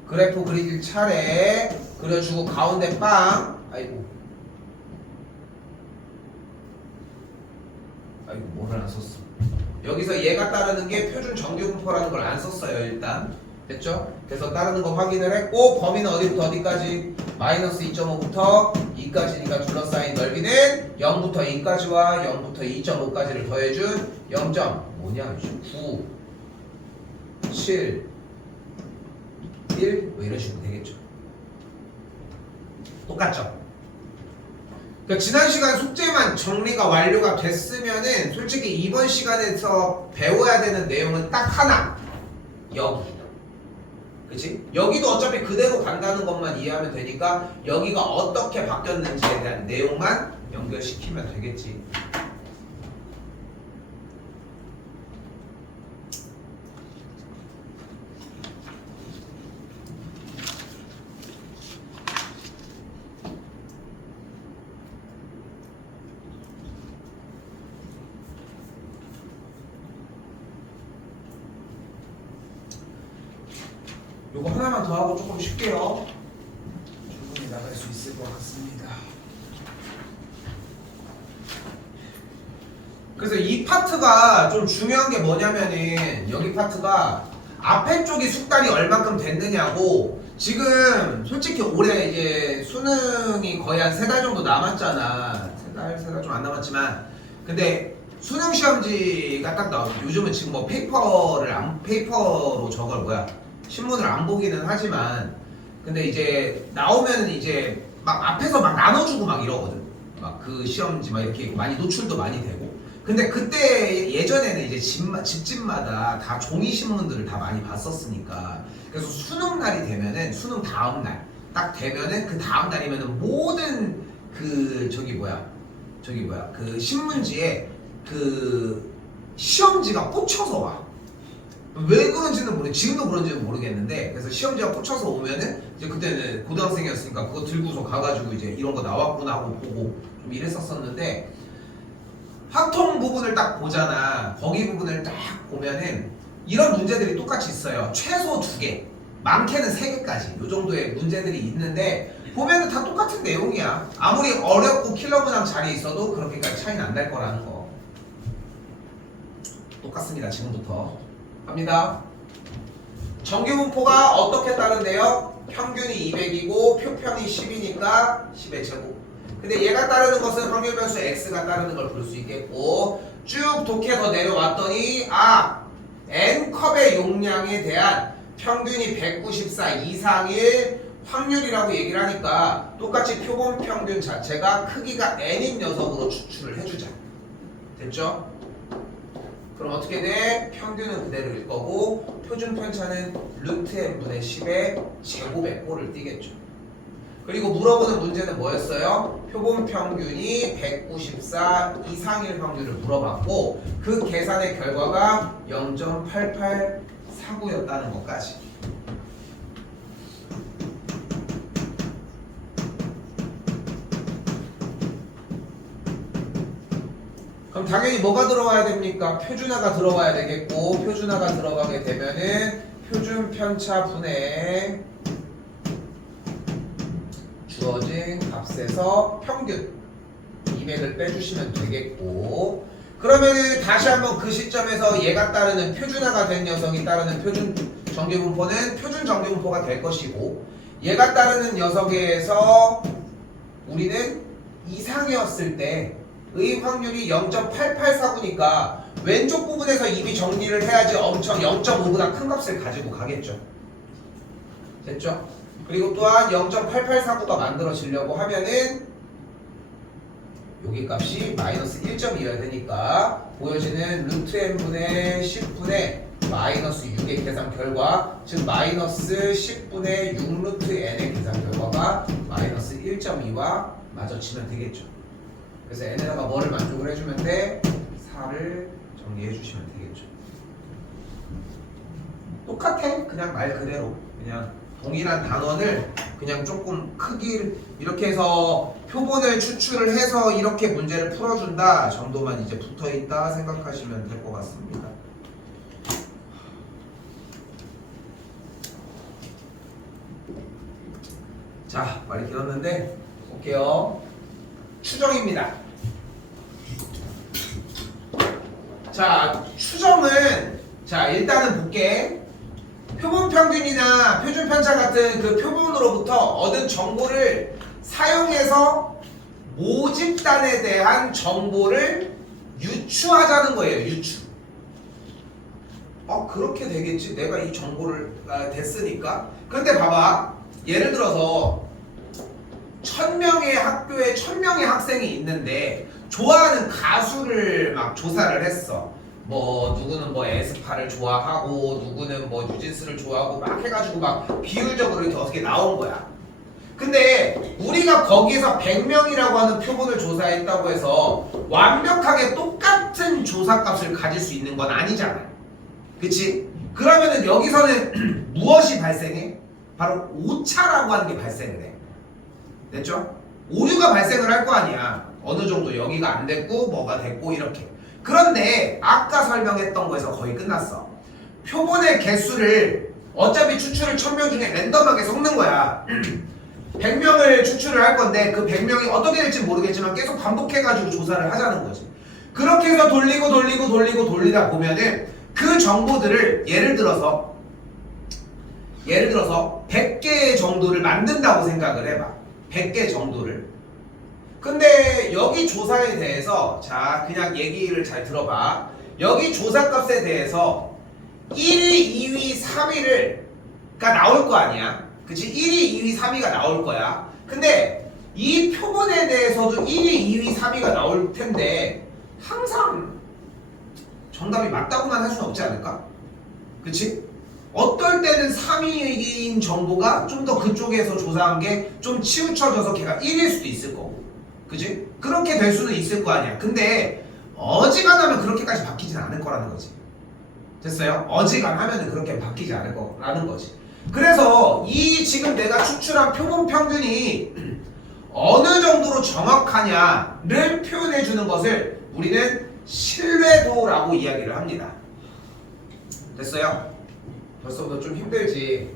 그래프 그릴 차례. 그려주고 가운데 빵. 아이고 뭐를 안 썼어. 여기서 얘가 따르는 게 표준 정규분포라는 걸 안 썼어요. 일단 됐죠? 그래서 따르는 거 확인을 했고, 범위는 어디부터 어디까지? 마이너스 2.5부터 2까지니까 둘러싸인 넓이는 0부터 2까지와 0부터 2.5까지를 더해준 0.5 뭐냐? 9, 7, 1 뭐 이런 식으로 되겠죠. 똑같죠? 그러니까 지난 시간 숙제만 정리가 완료가 됐으면은 솔직히 이번 시간에서 배워야 되는 내용은 딱 하나. 여기. 그치? 여기도 어차피 그대로 간다는 것만 이해하면 되니까 여기가 어떻게 바뀌었는지에 대한 내용만 연결시키면 되겠지. 요거 하나만 더 하고 조금 쉴게요. 충분히 나갈 수 있을 것 같습니다. 그래서 이 파트가 좀 중요한 게 뭐냐면은 여기 파트가 앞에 쪽이 숙달이 얼만큼 됐느냐고. 지금 솔직히 올해 이제 수능이 거의 한 3달 정도 남았잖아. 3달 좀 안 남았지만 근데 수능 시험지가 딱 나오고 요즘은 지금 뭐 페이퍼로 저걸 신문을 안 보기는 하지만 근데 이제 나오면 이제 막 앞에서 막 나눠주고 막 이러거든. 막 그 시험지 막 이렇게 많이 노출도 많이 되고. 근데 그때 예전에는 이제 집집마다 다 종이 신문들을 다 많이 봤었으니까 그래서 수능 날이 되면은 수능 다음 날 딱 되면은 그 다음 날이면은 모든 그 그 신문지에 그 시험지가 꽂혀서 와. 왜 그런지는 지금도 그런지는 모르겠는데 그래서 시험지가 꽂혀서 오면은 이제 그때는 고등학생이었으니까 그거 들고서 가가지고 이제 이런 거 나왔구나 하고 보고 좀 이랬었었는데 확통 부분을 딱 보잖아. 거기 부분을 딱 보면은 이런 문제들이 똑같이 있어요. 최소 2개, 많게는 3개까지 이 정도의 문제들이 있는데 보면은 다 똑같은 내용이야. 아무리 어렵고 킬러 문항 자리에 있어도 그렇게까지 차이는 안 날 거라는 거. 똑같습니다. 지금부터 갑니다. 정규분포가 어떻게 따른대요? 평균이 200이고 표평이 10이니까 10의 제곱. 근데 얘가 따르는 것은 확률 변수 x가 따르는 걸 볼 수 있겠고 쭉 독해 더 내려왔더니 n컵의 용량에 대한 평균이 194 이상일 확률이라고 얘기를 하니까 똑같이 표본 평균 자체가 크기가 n인 녀석으로 추출을 해주자. 됐죠? 그럼 어떻게 돼? 평균은 그대로일 거고 표준 편차는 루트 n분의 10의 제곱의 꼴을 띄겠죠. 그리고 물어보는 문제는 뭐였어요? 표본 평균이 194 이상일 확률을 물어봤고 그 계산의 결과가 0.8849였다는 것까지. 그럼 당연히 뭐가 들어와야 됩니까? 표준화가 들어와야 되겠고 표준화가 들어가게 되면은 표준 편차 분의 주어진 값에서 평균 200을 빼주시면 되겠고 그러면은 다시 한번 그 시점에서 얘가 따르는 표준화가 된 녀석이 따르는 표준 정규분포는 표준 정규분포가 될 것이고 얘가 따르는 녀석에서 우리는 이상이었을 때의 확률이 0.8849니까 왼쪽 부분에서 이미 정리를 해야지 엄청 0.5보다 큰 값을 가지고 가겠죠. 됐죠? 그리고 또한 0.8849가 만들어지려고 하면은 여기 값이 마이너스 1.2여야 되니까 보여지는 루트 n분의 10분의 마이너스 6의 계산 결과 즉 마이너스 10분의 6 루트 n의 계산 결과가 마이너스 1.2와 마주치면 되겠죠. 그래서 n에다가 뭐를 만족을 해주면 돼? 4를 정리해 주시면 되겠죠. 똑같아. 그냥 말 그대로 그냥 동일한 단원을 그냥 조금 크기를 이렇게 해서 표본을 추출을 해서 이렇게 문제를 풀어준다 정도만 이제 붙어있다 생각하시면 될 것 같습니다. 자, 말이 길었는데 볼게요. 추정입니다. 자, 추정은 자 일단은 볼게. 표본 평균이나 표준 편차 같은 그 표본으로부터 얻은 정보를 사용해서 모집단에 대한 정보를 유추하자는 거예요. 유추. 그렇게 되겠지. 내가 이 정보를 됐으니까. 그런데 봐봐. 예를 들어서 1000명의 학교에 1000명의 학생이 있는데 좋아하는 가수를 막 조사를 했어. 뭐 누구는 뭐 에스파를 좋아하고 누구는 뭐 뉴진스를 좋아하고 막 해가지고 막 비율적으로 이렇게 어떻게 나온 거야. 근데 우리가 거기에서 100명이라고 하는 표본을 조사했다고 해서 완벽하게 똑같은 조사값을 가질 수 있는 건 아니잖아. 그치? 그러면은 여기서는 무엇이 발생해? 바로 오차라고 하는 게 발생을 해. 됐죠? 오류가 발생을 할 거 아니야. 어느 정도 여기가 안 됐고 뭐가 됐고 이렇게. 그런데 아까 설명했던 거에서 거의 끝났어. 표본의 개수를 어차피 추출을 1000명 중에 랜덤하게 섞는 거야. 100명을 추출을 할 건데 그 100명이 어떻게 될지 모르겠지만 계속 반복해가지고 조사를 하자는 거지. 그렇게 해서 돌리다 보면은 그 정보들을 예를 들어서 100개 정도를 만든다고 생각을 해봐. 100개 정도를. 근데 여기 조사에 대해서 자 그냥 얘기를 잘 들어봐. 여기 조사값에 대해서 1위, 2위, 3위가 나올 거 아니야. 그치? 1위, 2위, 3위가 나올 거야. 근데 이 표본에 대해서도 1위, 2위, 3위가 나올 텐데 항상 정답이 맞다고만 할 수는 없지 않을까? 그치? 어떨 때는 3위인 정보가 좀 더 그쪽에서 조사한 게 좀 치우쳐져서 걔가 1위일 수도 있을 거고. 그치? 그렇게 될 수는 있을 거 아니야. 근데 어지간하면 그렇게까지 바뀌진 않을 거라는 거지. 됐어요? 어지간하면 그렇게 바뀌지 않을 거라는 거지. 그래서 이 지금 내가 추출한 표본 평균이 어느 정도로 정확하냐를 표현해 주는 것을 우리는 신뢰도라고 이야기를 합니다. 됐어요? 벌써부터 좀 힘들지.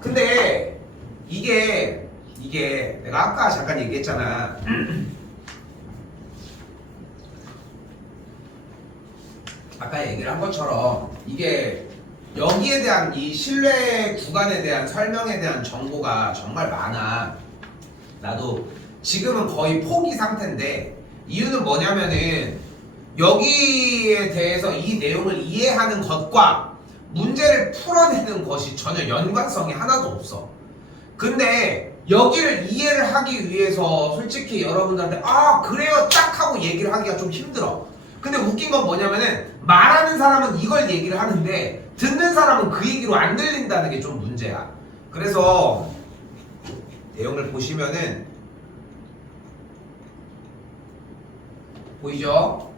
근데 이게 내가 아까 잠깐 얘기했잖아. 아까 얘기를 한 것처럼 이게 여기에 대한 이 신뢰 구간에 대한 설명에 대한 정보가 정말 많아. 나도 지금은 거의 포기 상태인데 이유는 뭐냐면은 여기에 대해서 이 내용을 이해하는 것과 문제를 풀어내는 것이 전혀 연관성이 하나도 없어. 근데 여기를 이해를 하기 위해서 솔직히 여러분들한테 그래요 딱 하고 얘기를 하기가 좀 힘들어. 근데 웃긴 건 뭐냐면은 말하는 사람은 이걸 얘기를 하는데 듣는 사람은 그 얘기로 안 들린다는 게 좀 문제야. 그래서 내용을 보시면은 보이죠?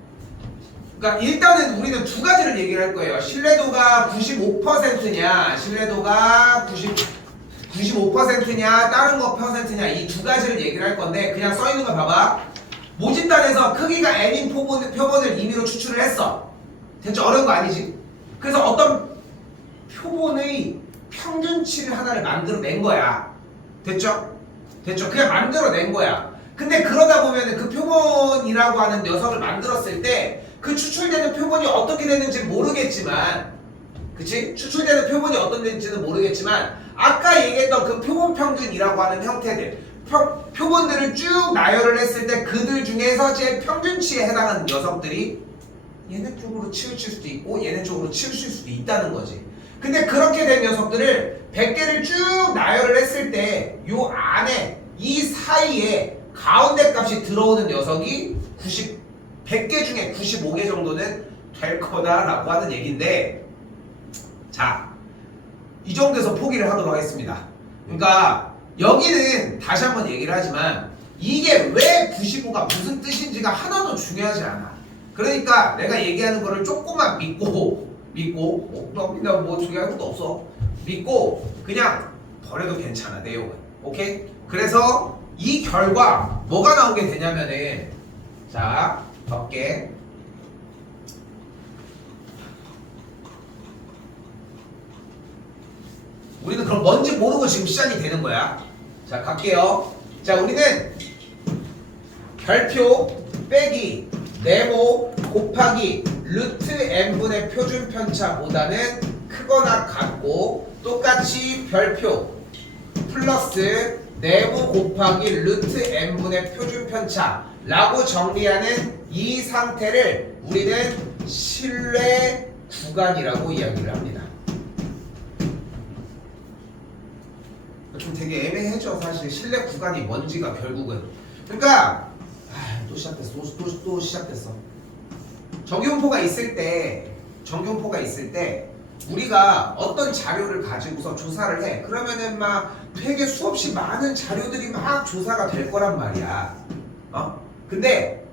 그러니까 일단은 우리는 두 가지를 얘기를 할 거예요. 신뢰도가 95%냐, 신뢰도가 95%냐, 다른 거 %냐 이 두 가지를 얘기를 할 건데 그냥 써 있는 거 봐봐. 모집단에서 크기가 n인 표본을 임의로 추출을 했어. 됐죠? 어려운 거 아니지? 그래서 어떤 표본의 평균치를 하나를 만들어낸 거야. 됐죠? 그냥 만들어낸 거야. 근데 그러다 보면 그 표본이라고 하는 녀석을 만들었을 때 그 추출되는 표본이 어떻게 되는지 모르겠지만, 그치? 추출되는 표본이 어떤 데인지는 모르겠지만 아까 얘기했던 그 표본 평균이라고 하는 형태들 표본들을 쭉 나열을 했을 때 그들 중에서 제 평균치에 해당하는 녀석들이 얘네 쪽으로 치우칠 수도 있고 얘네 쪽으로 치우칠 수도 있다는 거지. 근데 그렇게 된 녀석들을 100개를 쭉 나열을 했을 때 요 안에 이 사이에 가운데 값이 들어오는 녀석이 100개 중에 95개 정도는 될 거다라고 하는 얘기인데, 자, 이 정도에서 포기를 하도록 하겠습니다. 그러니까 여기는 다시 한번 얘기를 하지만 이게 왜 95가 무슨 뜻인지가 하나도 중요하지 않아. 그러니까 내가 얘기하는 거를 조금만 믿고 나 뭐 중요한 것도 없어. 믿고 그냥 버려도 괜찮아, 내용은. 오케이? 그래서 이 결과 뭐가 나오게 되냐면은, 자, 적게 우리는 그럼 뭔지 모르고 지금 시작이 되는 거야. 자, 갈게요. 자, 우리는 별표 빼기 네모 곱하기 루트 n분의 표준 편차보다는 크거나 같고, 똑같이 별표 플러스 네모 곱하기 루트 n분의 표준 편차라고 정리하는 이 상태를 우리는 신뢰 구간이라고 이야기를 합니다. 좀 되게 애매해져 사실 신뢰 구간이 뭔지가 결국은. 그러니까 또 시작됐어. 또 시작됐어. 정규분포가 있을 때 우리가 어떤 자료를 가지고서 조사를 해. 그러면은 막 되게 수없이 많은 자료들이 막 조사가 될 거란 말이야. 근데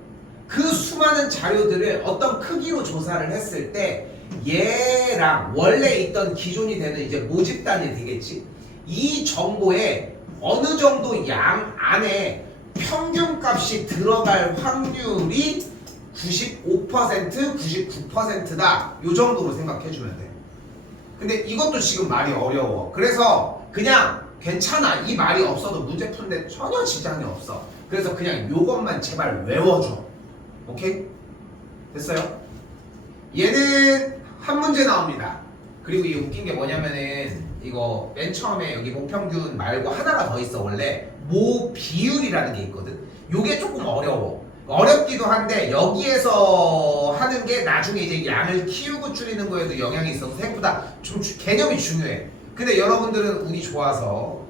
그 수많은 자료들을 어떤 크기로 조사를 했을 때 얘랑 원래 있던 기존이 되는 이제 모집단이 되겠지. 이 정보에 어느 정도 양 안에 평균값이 들어갈 확률이 95%, 99%다. 요 정도로 생각해주면 돼. 근데 이것도 지금 말이 어려워. 그래서 그냥 괜찮아. 이 말이 없어도 문제 푸는데 전혀 지장이 없어. 그래서 그냥 요것만 제발 외워줘. 오케이? 됐어요? 얘는 한 문제 나옵니다. 그리고 이 웃긴 게 뭐냐면은 이거 맨 처음에 여기 모평균 말고 하나가 더 있어. 원래 모 비율이라는 게 있거든. 요게 조금 어려워. 어렵기도 한데 여기에서 하는 게 나중에 이제 양을 키우고 줄이는 거에도 영향이 있어서 생각보다 좀 개념이 중요해. 근데 여러분들은 운이 좋아서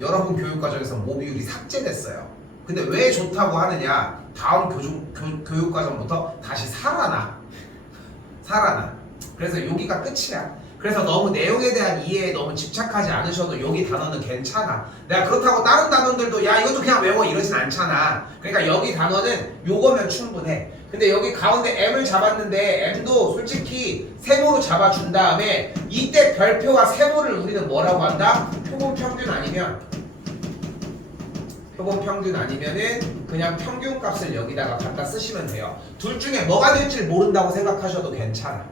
여러분 교육과정에서 모 비율이 삭제됐어요. 근데 왜 좋다고 하느냐? 다음 교육과정부터 다시 살아나. 그래서 여기가 끝이야. 그래서 너무 내용에 대한 이해에 너무 집착하지 않으셔도 여기 단어는 괜찮아. 내가 그렇다고 다른 단어들도 야 이것도 그냥 외워 이러진 않잖아. 그러니까 여기 단어는 요거면 충분해. 근데 여기 가운데 M을 잡았는데 M도 솔직히 세모로 잡아준 다음에 이때 별표와 세모를 우리는 뭐라고 한다? 표본평균 아니면은 그냥 평균값을 여기다가 갖다 쓰시면 돼요. 둘 중에 뭐가 될지 모른다고 생각하셔도 괜찮아.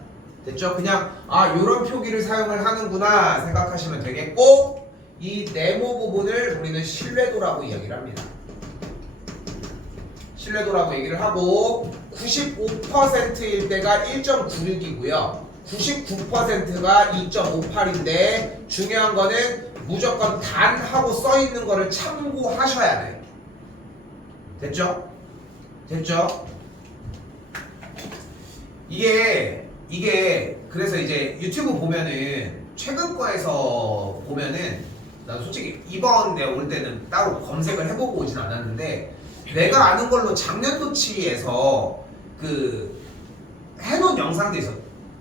됐죠? 그냥 요런 표기를 사용을 하는구나 생각하시면 되겠고, 이 네모 부분을 우리는 신뢰도라고 이야기를 합니다. 신뢰도라고 얘기를 하고 95%일 때가 1.96이고요 99%가 2.58인데 중요한 거는 무조건 단 하고 써 있는 거를 참고하셔야 돼. 됐죠? 이게 그래서 이제 유튜브 보면은 최근 거에서 보면은 난 솔직히 이번 내가 올 때는 따로 검색을 해보고 오진 않았는데 내가 아는 걸로 작년도치에서 그 해놓은 영상도 있어.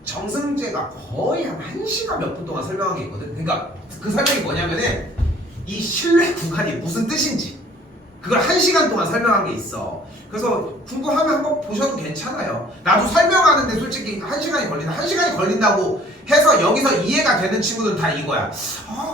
정승재가 거의 한 1시간 몇 분 동안 설명한 게 있거든. 그러니까 그 설명이 뭐냐면은 이 신뢰 구간이 무슨 뜻인지 그걸 1시간 동안 설명한 게 있어. 그래서 궁금하면 한번 보셔도 괜찮아요. 나도 설명하는데 솔직히 1시간이 걸린다. 1시간이 걸린다고 해서 여기서 이해가 되는 친구들은 다 이거야.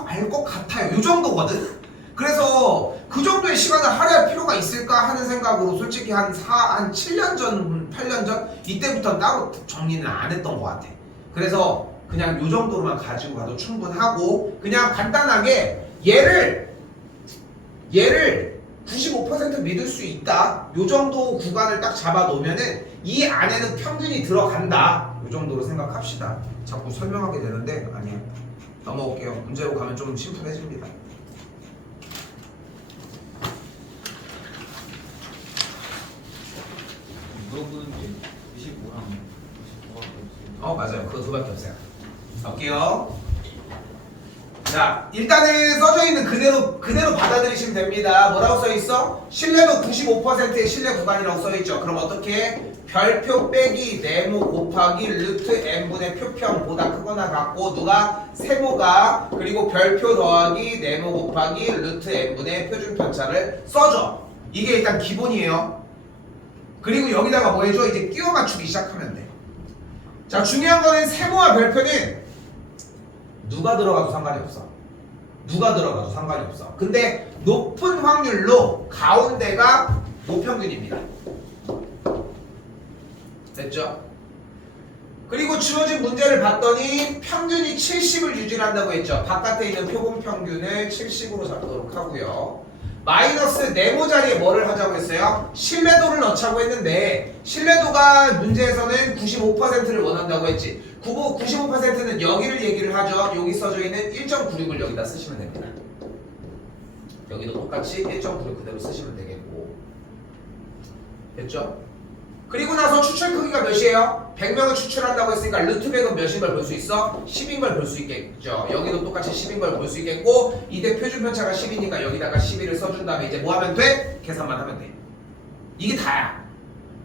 알 것 같아요. 요 정도거든. 그래서 그 정도의 시간을 할애할 필요가 있을까 하는 생각으로 솔직히 한 7년 전, 8년 전 이때부터 따로 정리는 안 했던 것 같아. 그래서 그냥 요 정도로만 가지고 가도 충분하고 그냥 간단하게 얘를 95% 믿을 수 있다. 요 정도 구간을 딱 잡아 놓으면은 이 안에는 평균이 들어간다. 요 정도로 생각합시다. 자꾸 설명하게 되는데 아니야. 넘어올게요. 문제로 가면 좀 심플해집니다. 물어보는 게 25랑 25가 맞아요. 그거 두 밖에 없어요. 갈게요. 자, 일단은 써져 있는 그대로 받아들이시면 됩니다. 뭐라고 써 있어? 신뢰도 95%의 신뢰 구간이라고 써 있죠. 그럼 어떻게? 별표 빼기 네모 곱하기 루트 n분의 표평보다 크거나 같고 누가? 세모가. 그리고 별표 더하기 네모 곱하기 루트 n분의 표준 편차를 써줘. 이게 일단 기본이에요. 그리고 여기다가 뭐 해줘? 이제 끼워 맞추기 시작하면 돼. 자, 중요한 거는 세모와 별표는 누가 들어가도 상관이 없어. 근데 높은 확률로 가운데가 모평균입니다. 됐죠? 그리고 주어진 문제를 봤더니 평균이 70을 유지한다고 했죠. 바깥에 있는 표본 평균을 70으로 잡도록 하고요. 마이너스 네모 자리에 뭐를 하자고 했어요? 신뢰도를 넣자고 했는데 신뢰도가 문제에서는 95%를 원한다고 했지. 95%는 여기를 얘기를 하죠. 여기 써져 있는 1.96을 여기다 쓰시면 됩니다. 여기도 똑같이 1.96 그대로 쓰시면 되겠고. 됐죠? 그리고 나서 추출 크기가 몇이에요? 100명을 추출한다고 했으니까 루트 100은 몇인 걸 볼 수 있어? 10인 걸 볼 수 있겠죠. 여기도 똑같이 10인 걸 볼 수 있겠고 이때 표준 편차가 10이니까 여기다가 11을 써준 다음에 이제 뭐 하면 돼? 계산만 하면 돼. 이게 다야.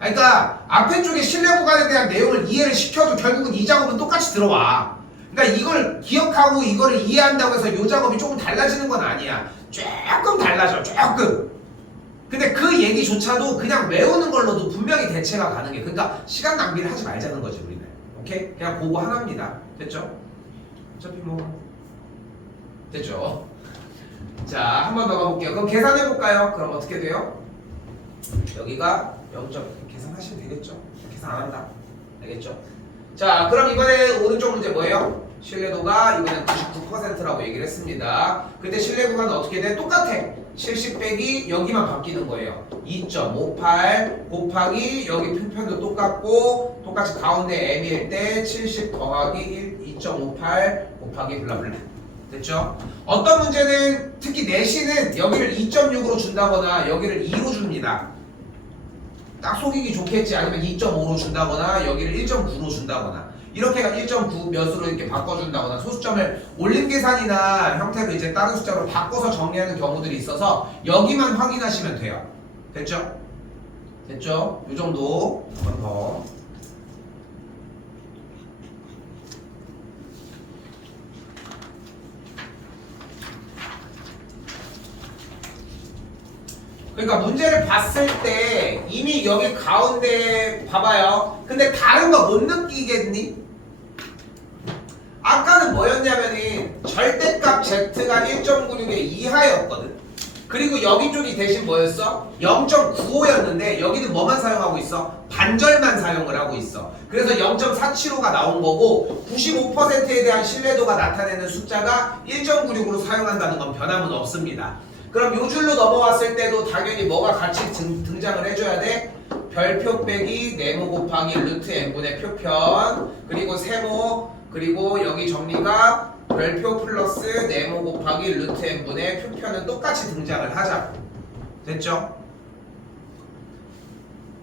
그러니까 앞에 쪽에 실내 구간에 대한 내용을 이해를 시켜도 결국은 이 작업은 똑같이 들어와. 그러니까 이걸 기억하고 이거를 이해한다고 해서 이 작업이 조금 달라지는 건 아니야. 조금 달라져. 조금. 근데 그 얘기조차도 그냥 외우는 걸로도 분명히 대체가 가능해. 그러니까 시간 낭비를 하지 말자는 거지 우리는. 오케이? 그냥 그거 하나입니다. 됐죠? 어차피 뭐 됐죠? 자, 한 번 더 가볼게요. 그럼 계산해 볼까요? 그럼 어떻게 돼요? 여기가 0점 계산하시면 되겠죠? 계산 안 한다. 알겠죠? 자, 그럼 이번에 오른쪽 문제 뭐예요? 신뢰도가 이번엔 99%라고 얘기를 했습니다. 근데 신뢰 구간은 어떻게 돼? 똑같아. 70 빼기 여기만 바뀌는 거예요. 2.58 곱하기 여기 표편도 똑같고 똑같이 가운데 m일 때 70 더하기 2.58 곱하기 블라블라. 됐죠? 어떤 문제는 특히 내신은 여기를 2.6으로 준다거나 여기를 2로 줍니다. 딱 속이기 좋겠지. 아니면 2.5로 준다거나 여기를 1.9로 준다거나 이렇게가 1.9 몇으로 이렇게 바꿔준다거나 소수점을 올림 계산이나 형태로 이제 다른 숫자로 바꿔서 정리하는 경우들이 있어서 여기만 확인하시면 돼요. 됐죠? 됐죠? 이 정도. 한 번 더. 그러니까 문제를 봤을 때 이미 여기 가운데 봐봐요. 근데 다른 거 못 느끼겠니? 아까는 뭐였냐면은 절대값 Z가 1.96의 이하였거든. 그리고 여기 쪽이 대신 뭐였어? 0.95였는데 여기는 뭐만 사용하고 있어? 반절만 사용을 하고 있어. 그래서 0.475가 나온 거고 95%에 대한 신뢰도가 나타내는 숫자가 1.96으로 사용한다는 건 변함은 없습니다. 그럼 요 줄로 넘어왔을 때도 당연히 뭐가 같이 등장을 해줘야 돼? 별표 빼기 네모 곱하기 루트 n분의 표편 그리고 세모 그리고 여기 정리가 별표 플러스 네모 곱하기 루트 n분의 표편은 똑같이 등장을 하자. 됐죠?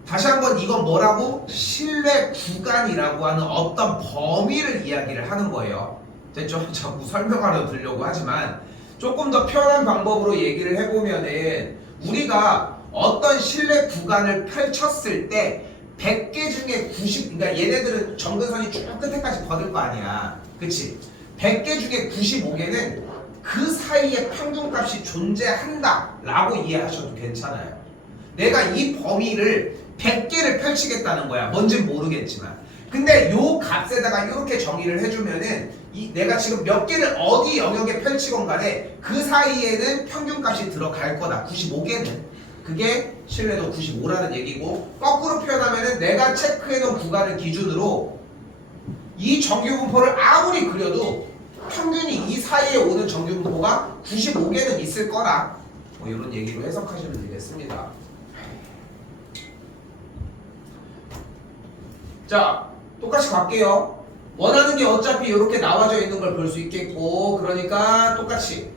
다시 한번 이건 뭐라고? 신뢰 구간이라고 하는 어떤 범위를 이야기를 하는 거예요. 됐죠? 자꾸 설명하려 들려고 하지만 조금 더 편한 방법으로 얘기를 해보면은 우리가 어떤 신뢰 구간을 펼쳤을 때 100개 중에 90, 그러니까 얘네들은 점근선이 쭉 끝에까지 뻗을 거 아니야. 그치? 100개 중에 95개는 그 사이에 평균값이 존재한다 라고 이해하셔도 괜찮아요. 내가 이 범위를 100개를 펼치겠다는 거야. 뭔진 모르겠지만. 근데 요 값에다가 이렇게 정의를 해주면은 내가 지금 몇 개를 어디 영역에 펼치건 간에 그 사이에는 평균값이 들어갈 거다. 95개는. 그게 신뢰도 95라는 얘기고 거꾸로 표현하면은 내가 체크해놓은 구간을 기준으로 이 정규분포를 아무리 그려도 평균이 이 사이에 오는 정규분포가 95개는 있을 거라. 뭐 이런 얘기로 해석하시면 되겠습니다. 자, 똑같이 갈게요. 원하는 게 어차피 이렇게 나와져 있는 걸 볼 수 있겠고 그러니까 똑같이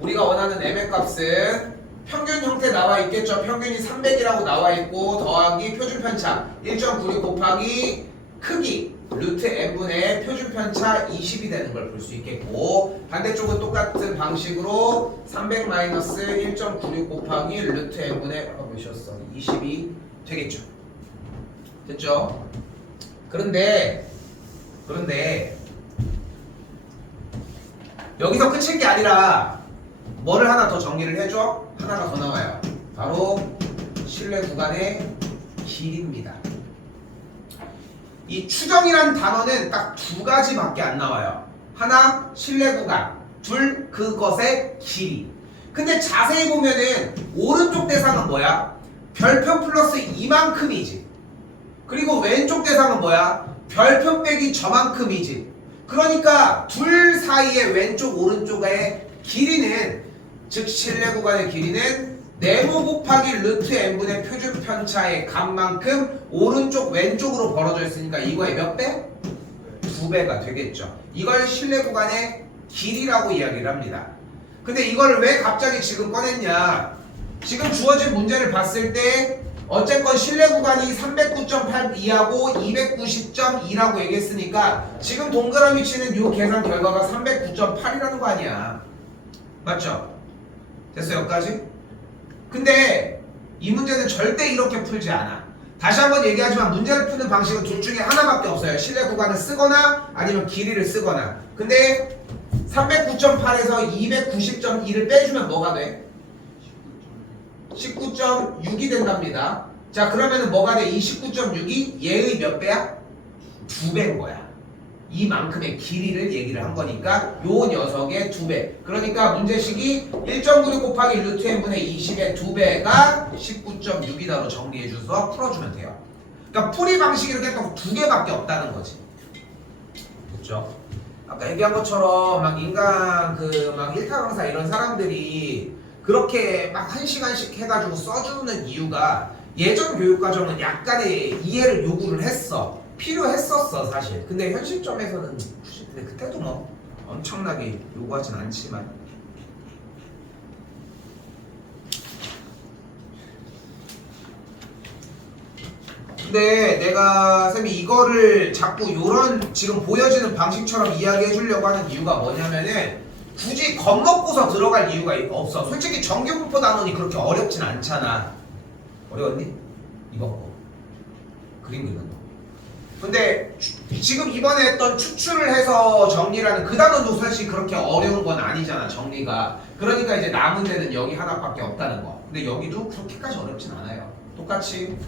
우리가 원하는 m의 값은 평균 형태 나와 있겠죠. 평균이 300이라고 나와 있고 더하기 표준 편차 1.96 곱하기 크기 루트 n분의 표준 편차 20이 되는 걸 볼 수 있겠고 반대쪽은 똑같은 방식으로 300 마이너스 1.96 곱하기 루트 n분의 몇이었어? 20이 되겠죠. 됐죠? 그런데 여기서 끝일 게 아니라 뭐를 하나 더 정리를 해줘? 하나가 더 나와요. 바로 신뢰 구간의 길이입니다. 이 추정이란 단어는 딱 두 가지밖에 안 나와요. 하나 신뢰 구간, 둘 그것의 길이. 근데 자세히 보면은 오른쪽 대상은 뭐야? 별표 플러스 이만큼이지. 그리고 왼쪽 대상은 뭐야? 별표 빼기 저만큼이지. 그러니까 둘 사이의 왼쪽 오른쪽의 길이는 즉 신뢰 구간의 길이는 네모 곱하기 루트 n분의 표준 편차의 값만큼 오른쪽 왼쪽으로 벌어져 있으니까 이거의 몇 배? 2배가 되겠죠. 이걸 신뢰 구간의 길이라고 이야기를 합니다. 근데 이걸 왜 갑자기 지금 꺼냈냐? 지금 주어진 문제를 봤을 때 어쨌건 실내 구간이 309.82하고 290.2라고 얘기했으니까 지금 동그라미 치는 요 계산 결과가 309.8이라는 거 아니야. 맞죠? 됐어 여기까지? 근데 이 문제는 절대 이렇게 풀지 않아. 다시 한번 얘기하지만 문제를 푸는 방식은 둘 중에 하나밖에 없어요. 실내 구간을 쓰거나 아니면 길이를 쓰거나. 근데 309.8에서 290.2를 빼주면 뭐가 돼? 19.6이 된답니다. 자 그러면은 뭐가 돼? 이 19.6이 얘의 몇 배야? 2배인 거야. 이만큼의 길이를 얘기를 한 거니까 요 녀석의 2배. 그러니까 문제식이 1.96 곱하기 루트 n분의 20의 2배가 19.6이다로 정리해 줘서 풀어주면 돼요. 그러니까 풀이 방식이 이렇게 딱 2개밖에 없다는 거지. 그렇죠? 아까 얘기한 것처럼 막 인간 막 일타 강사 이런 사람들이 그렇게 막 1시간씩 해가지고 써주는 이유가 예전 교육과정은 약간의 이해를 요구를 했어. 필요했었어 사실. 근데 현실점에서는 근데 그때도 뭐 엄청나게 요구하진 않지만. 근데 내가 쌤이 이거를 자꾸 요런 지금 보여지는 방식처럼 이야기해 주려고 하는 이유가 뭐냐면은 굳이 겁먹고서 들어갈 이유가 없어. 솔직히 정규분포 단원이 그렇게 어렵진 않잖아. 어려웠니? 이번 거 그림 그리는 거. 근데 지금 이번에 했던 추출을 해서 정리라는 그 단원도 사실 그렇게 어려운 건 아니잖아 정리가. 그러니까 이제 남은 데는 여기 하나밖에 없다는 거. 근데 여기도 그렇게까지 어렵진 않아요. 똑같이.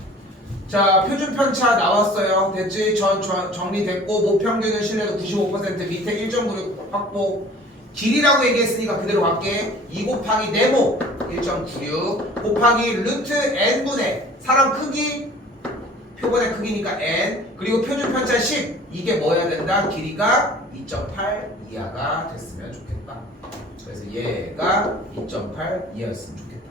자 표준 편차 나왔어요. 됐지? 정리됐고 모평균은 신뢰도 95% 밑에 1.96 확보. 길이라고 얘기했으니까 그대로 갈게. 2 곱하기 네모 1.96 곱하기 루트 n분의 사람 크기 표본의 크기니까 n 그리고 표준 편차 10 이게 뭐여야 된다? 길이가 2.8 이하가 됐으면 좋겠다. 그래서 얘가 2.8 이하였으면 좋겠다.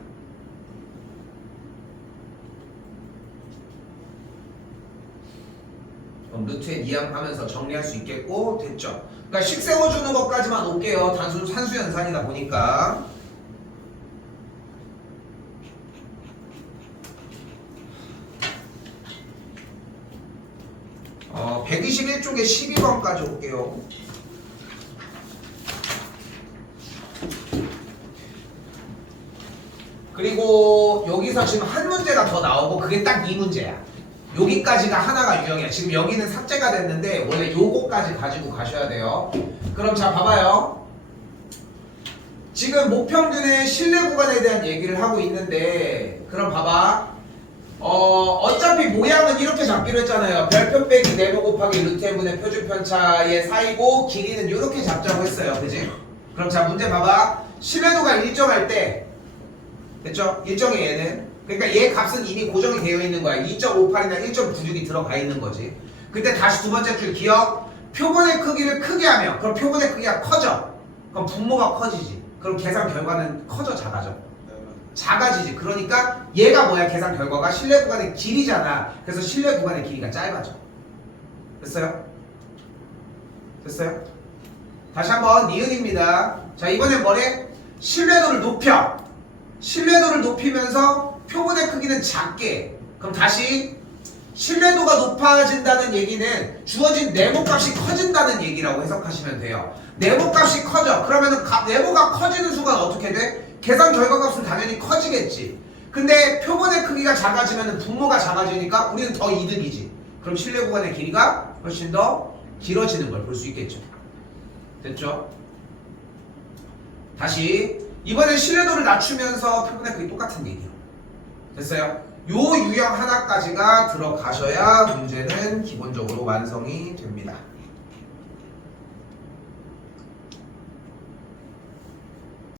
그럼 루트 n 이항하면서 정리할 수 있겠고 됐죠? 그러니까 식 세워주는 것까지만 올게요. 단순 산수 연산이다 보니까. 121쪽에 12번까지 올게요. 그리고 여기서 지금 한 문제가 더 나오고 그게 딱 이 문제야. 여기까지가 하나가 유형이야. 지금 여기는 삭제가 됐는데 원래 요거까지 가지고 가셔야 돼요. 그럼 자 봐봐요. 지금 모평균의 실내 구간에 대한 얘기를 하고 있는데 그럼 봐봐. 어차피 모양은 이렇게 잡기로 했잖아요. 별표 빼기 네모 곱하기 루트 n분의 표준 편차의 사이고 길이는 이렇게 잡자고 했어요. 그지? 그럼 자 문제 봐봐. 신뢰도가 일정할 때 됐죠? 일정의 얘는 그러니까 얘 값은 이미 고정이 되어 있는 거야. 2.58이나 1.96이 들어가 있는 거지. 그때 다시 두 번째 줄 기억. 표본의 크기를 크게 하면 그럼 표본의 크기가 커져. 그럼 분모가 커지지. 그럼 계산 결과는 커져 작아져? 작아지지. 그러니까 얘가 뭐야? 계산 결과가 실내 구간의 길이잖아. 그래서 실내 구간의 길이가 짧아져. 됐어요? 됐어요? 다시 한번 니은입니다. 자 이번엔 뭐래? 신뢰도를 높여. 신뢰도를 높이면서 표본의 크기는 작게. 그럼 다시 신뢰도가 높아진다는 얘기는 주어진 네모 값이 커진다는 얘기라고 해석하시면 돼요. 네모 값이 커져. 그러면은 네모가 커지는 순간 어떻게 돼? 계산 결과값은 당연히 커지겠지. 근데 표본의 크기가 작아지면 분모가 작아지니까 우리는 더 이득이지. 그럼 실내 구간의 길이가 훨씬 더 길어지는 걸 볼 수 있겠죠. 됐죠? 다시 이번엔 신뢰도를 낮추면서 표본의 크기 똑같은 얘기예요. 됐어요? 요 유형 하나까지가 들어가셔야 문제는 기본적으로 완성이 됩니다.